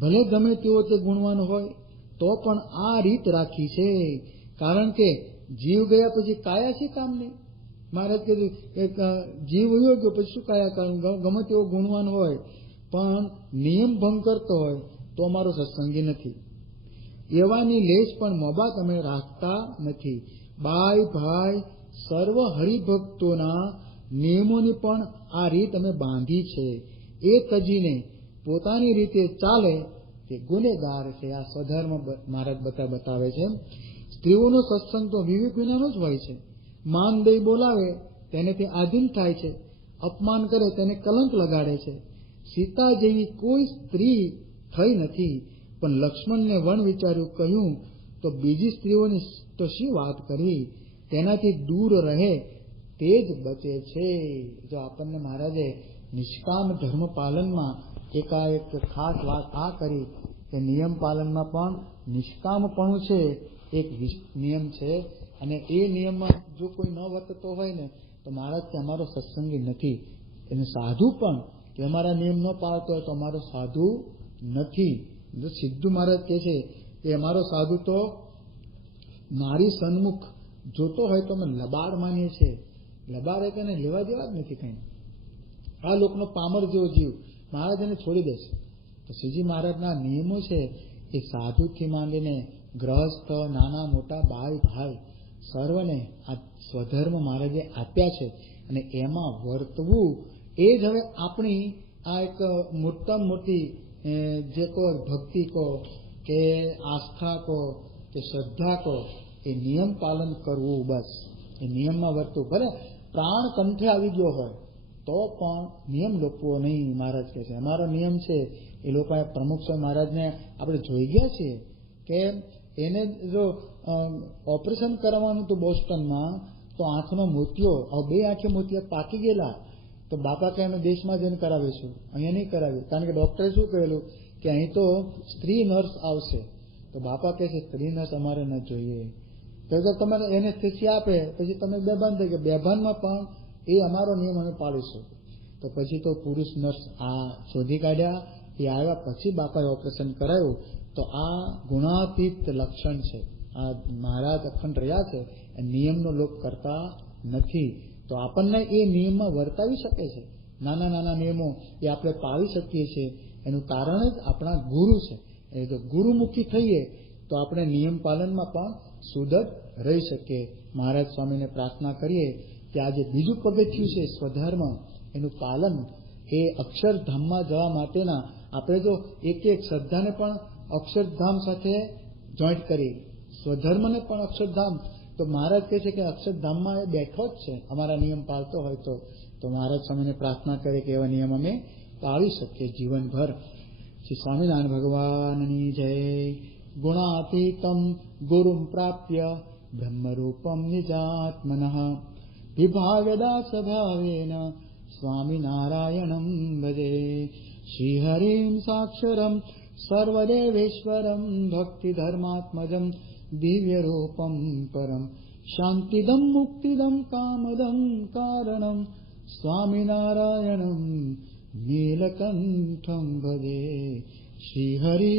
ભલે ગમે તેવો તે ગુણવાન હોય તો પણ આ રીત રાખી છે, કારણ કે જીવ ગયા પછી કાયા છે કામને. મહારાજ કીધું કે જીવ વયો ગયો પછી શું કાયા કારણ, ગમે તેવો ગુણવાન હોય પણ નિયમ ભંગ કરતો હોય તો અમારો સત્સંગી નથી. એવાની લેશ પણ મોબાત અમે રાખતા નથી. બાઈ ભાઈ સર્વ હરિભક્તોના નિયમોની પણ આ રીત અમે બાંધી છે. એ તજીને પોતાની રીતે ચાલે તે ગુનેગાર છે. આ સ્વધર્મ મહારાજ બતાવે છે. સ્ત્રીઓનો સત્સંગ તો વિવેક વિનાનો જ હોય છે. માન દઈ બોલાવે તેને તે આધીન થાય છે, અપમાન કરે તેને કલંક લગાડે છે. સીતા જેવી કોઈ સ્ત્રી થઈ નથી, પણ લક્ષ્મણને વણ વિચાર્યું કહ્યું તો બીજી સ્ત્રીઓની તો શી વાત કરવી. તેનાથી દૂર રહે તે જ બચે છે. જો આપણને મહારાજે નિષ્કામ ધર્મ પાલનમાં એકાએક ખાસ વાત આ કરી કે નિયમ પાલનમાં પણ નિષ્કામપણું છે, એક નિયમ છે. અને એ નિયમમાં જો કોઈ ન વર્તતો હોય ને તો મહારાજ કે અમારો સત્સંગી નથી. એને સાધુ પણ કે અમારા નિયમ ન પાળતો હોય તો અમારો સાધુ નથી. જો સીધું મહારાજ કહે છે કે અમારો સાધુ તો નારી સન્મુખ જોતો હોય તો અમે લબાડ માનીએ છીએ. લબાડ એટલે લેવા દેવા જ નથી કઈ. આ લોકનો પામર જેવો જીવ મહારાજ એને છોડી દેશે. તો શ્રીજી મહારાજના નિયમો છે એ સાધુથી માંડીને ગ્રહસ્થ, નાના મોટા, ભાઈ સર્વને આ સ્વધર્મ મહારાજે આપ્યા છે અને એમાં વર્તવું એ જ હવે આપણી આ એક મોટામાં મોટી જે કહો ભક્તિ કહો કે આસ્થા કહો કે શ્રદ્ધા કહો, એ નિયમ પાલન કરવું. બસ એ નિયમમાં વર્તવું. ભલે પ્રાણ કંઠે આવી ગયો હોય તો પણ નિયમ લોપવો નહીં. મહારાજ કહે છે અમારો નિયમ છે. એ લોકો પ્રમુખ સ્વામી મહારાજને આપણે જોઈ ગયા છીએ કે એને જો ઓપરેશન કરવાનું હતું બોસ્ટનમાં, તો આંખનો મોતિયો, 2 આંખે મોતિયા પાકી ગયેલા. તો બાપા કે અમે દેશમાં જઈને કરાવીશું, અહીંયા નહીં કરાવ્યું. કારણ કે ડોક્ટરે શું કહેલું કે અહીં તો સ્ત્રી નર્સ આવશે. તો બાપા કહે છે સ્ત્રી નર્સ અમારે ન જોઈએ. તો તમારે એને સ્થિતિ આપે પછી તમે બેભાન થઈ ગયા. બેભાનમાં પણ એ અમારો નિયમ અમે પાડીશું. તો પછી તો પુરુષ નર્સ આ શોધી કાઢ્યા. એ આવ્યા પછી બાપાએ ઓપરેશન કરાયું. તો આ ગુણાતીત લક્ષણ છે. આ મહારાજ અખંડ રહ્યા છે, નિયમનો લોપ કરતા નથી. તો આપણને એ નિયમમાં વર્તાવી શકે છે. નાના નાના નિયમો એ આપણે પાળી શકીએ છીએ. એનું કારણ જ આપણા ગુરુ છે. એ જો ગુરુમુખી થઈએ તો આપણે નિયમ પાલનમાં પણ સુદૃઢ રહી શકીએ. મહારાજ સ્વામીને પ્રાર્થના કરીએ કે આ જે બીજું પગથિયું છે સ્વધર્મ, એનું પાલન એ અક્ષરધામમાં જવા માટેના આપણે જો એક શ્રદ્ધાને પણ અક્ષરધામ સાથે જોઈન્ટ કરી, સ્વધર્મને પણ અક્ષરધામ, તો મહારાજ કહે છે કે અક્ષરધામમાં એ બેઠો જ છે અમારા નિયમ પાળતો હોય તો મહારાજ સ્વામીને પ્રાર્થના કરે કે એવા નિયમ અમે પાળી શકીએ જીવનભર. શ્રી સ્વામિનારાયણ ભગવાનની જય. ગુણાતીતમ ગુરુમ પ્રાપ્ય બ્રહ્મરૂપમ નિજાત્મનઃ વિભાગદાસ ભાવેન સ્વામિનારાયણમ ભજે. શ્રીહરિમ સાક્ષરમ સર્વદેવેશ્વરમ ભક્તિધર્માત્મજમ દિવ્યરૂપમ પરમ શાંતિદમ મુક્તિદમ કામદમ કારણમ સ્વામિનારાયણમ નીલકંઠમ ભજે. શ્રીહરિ.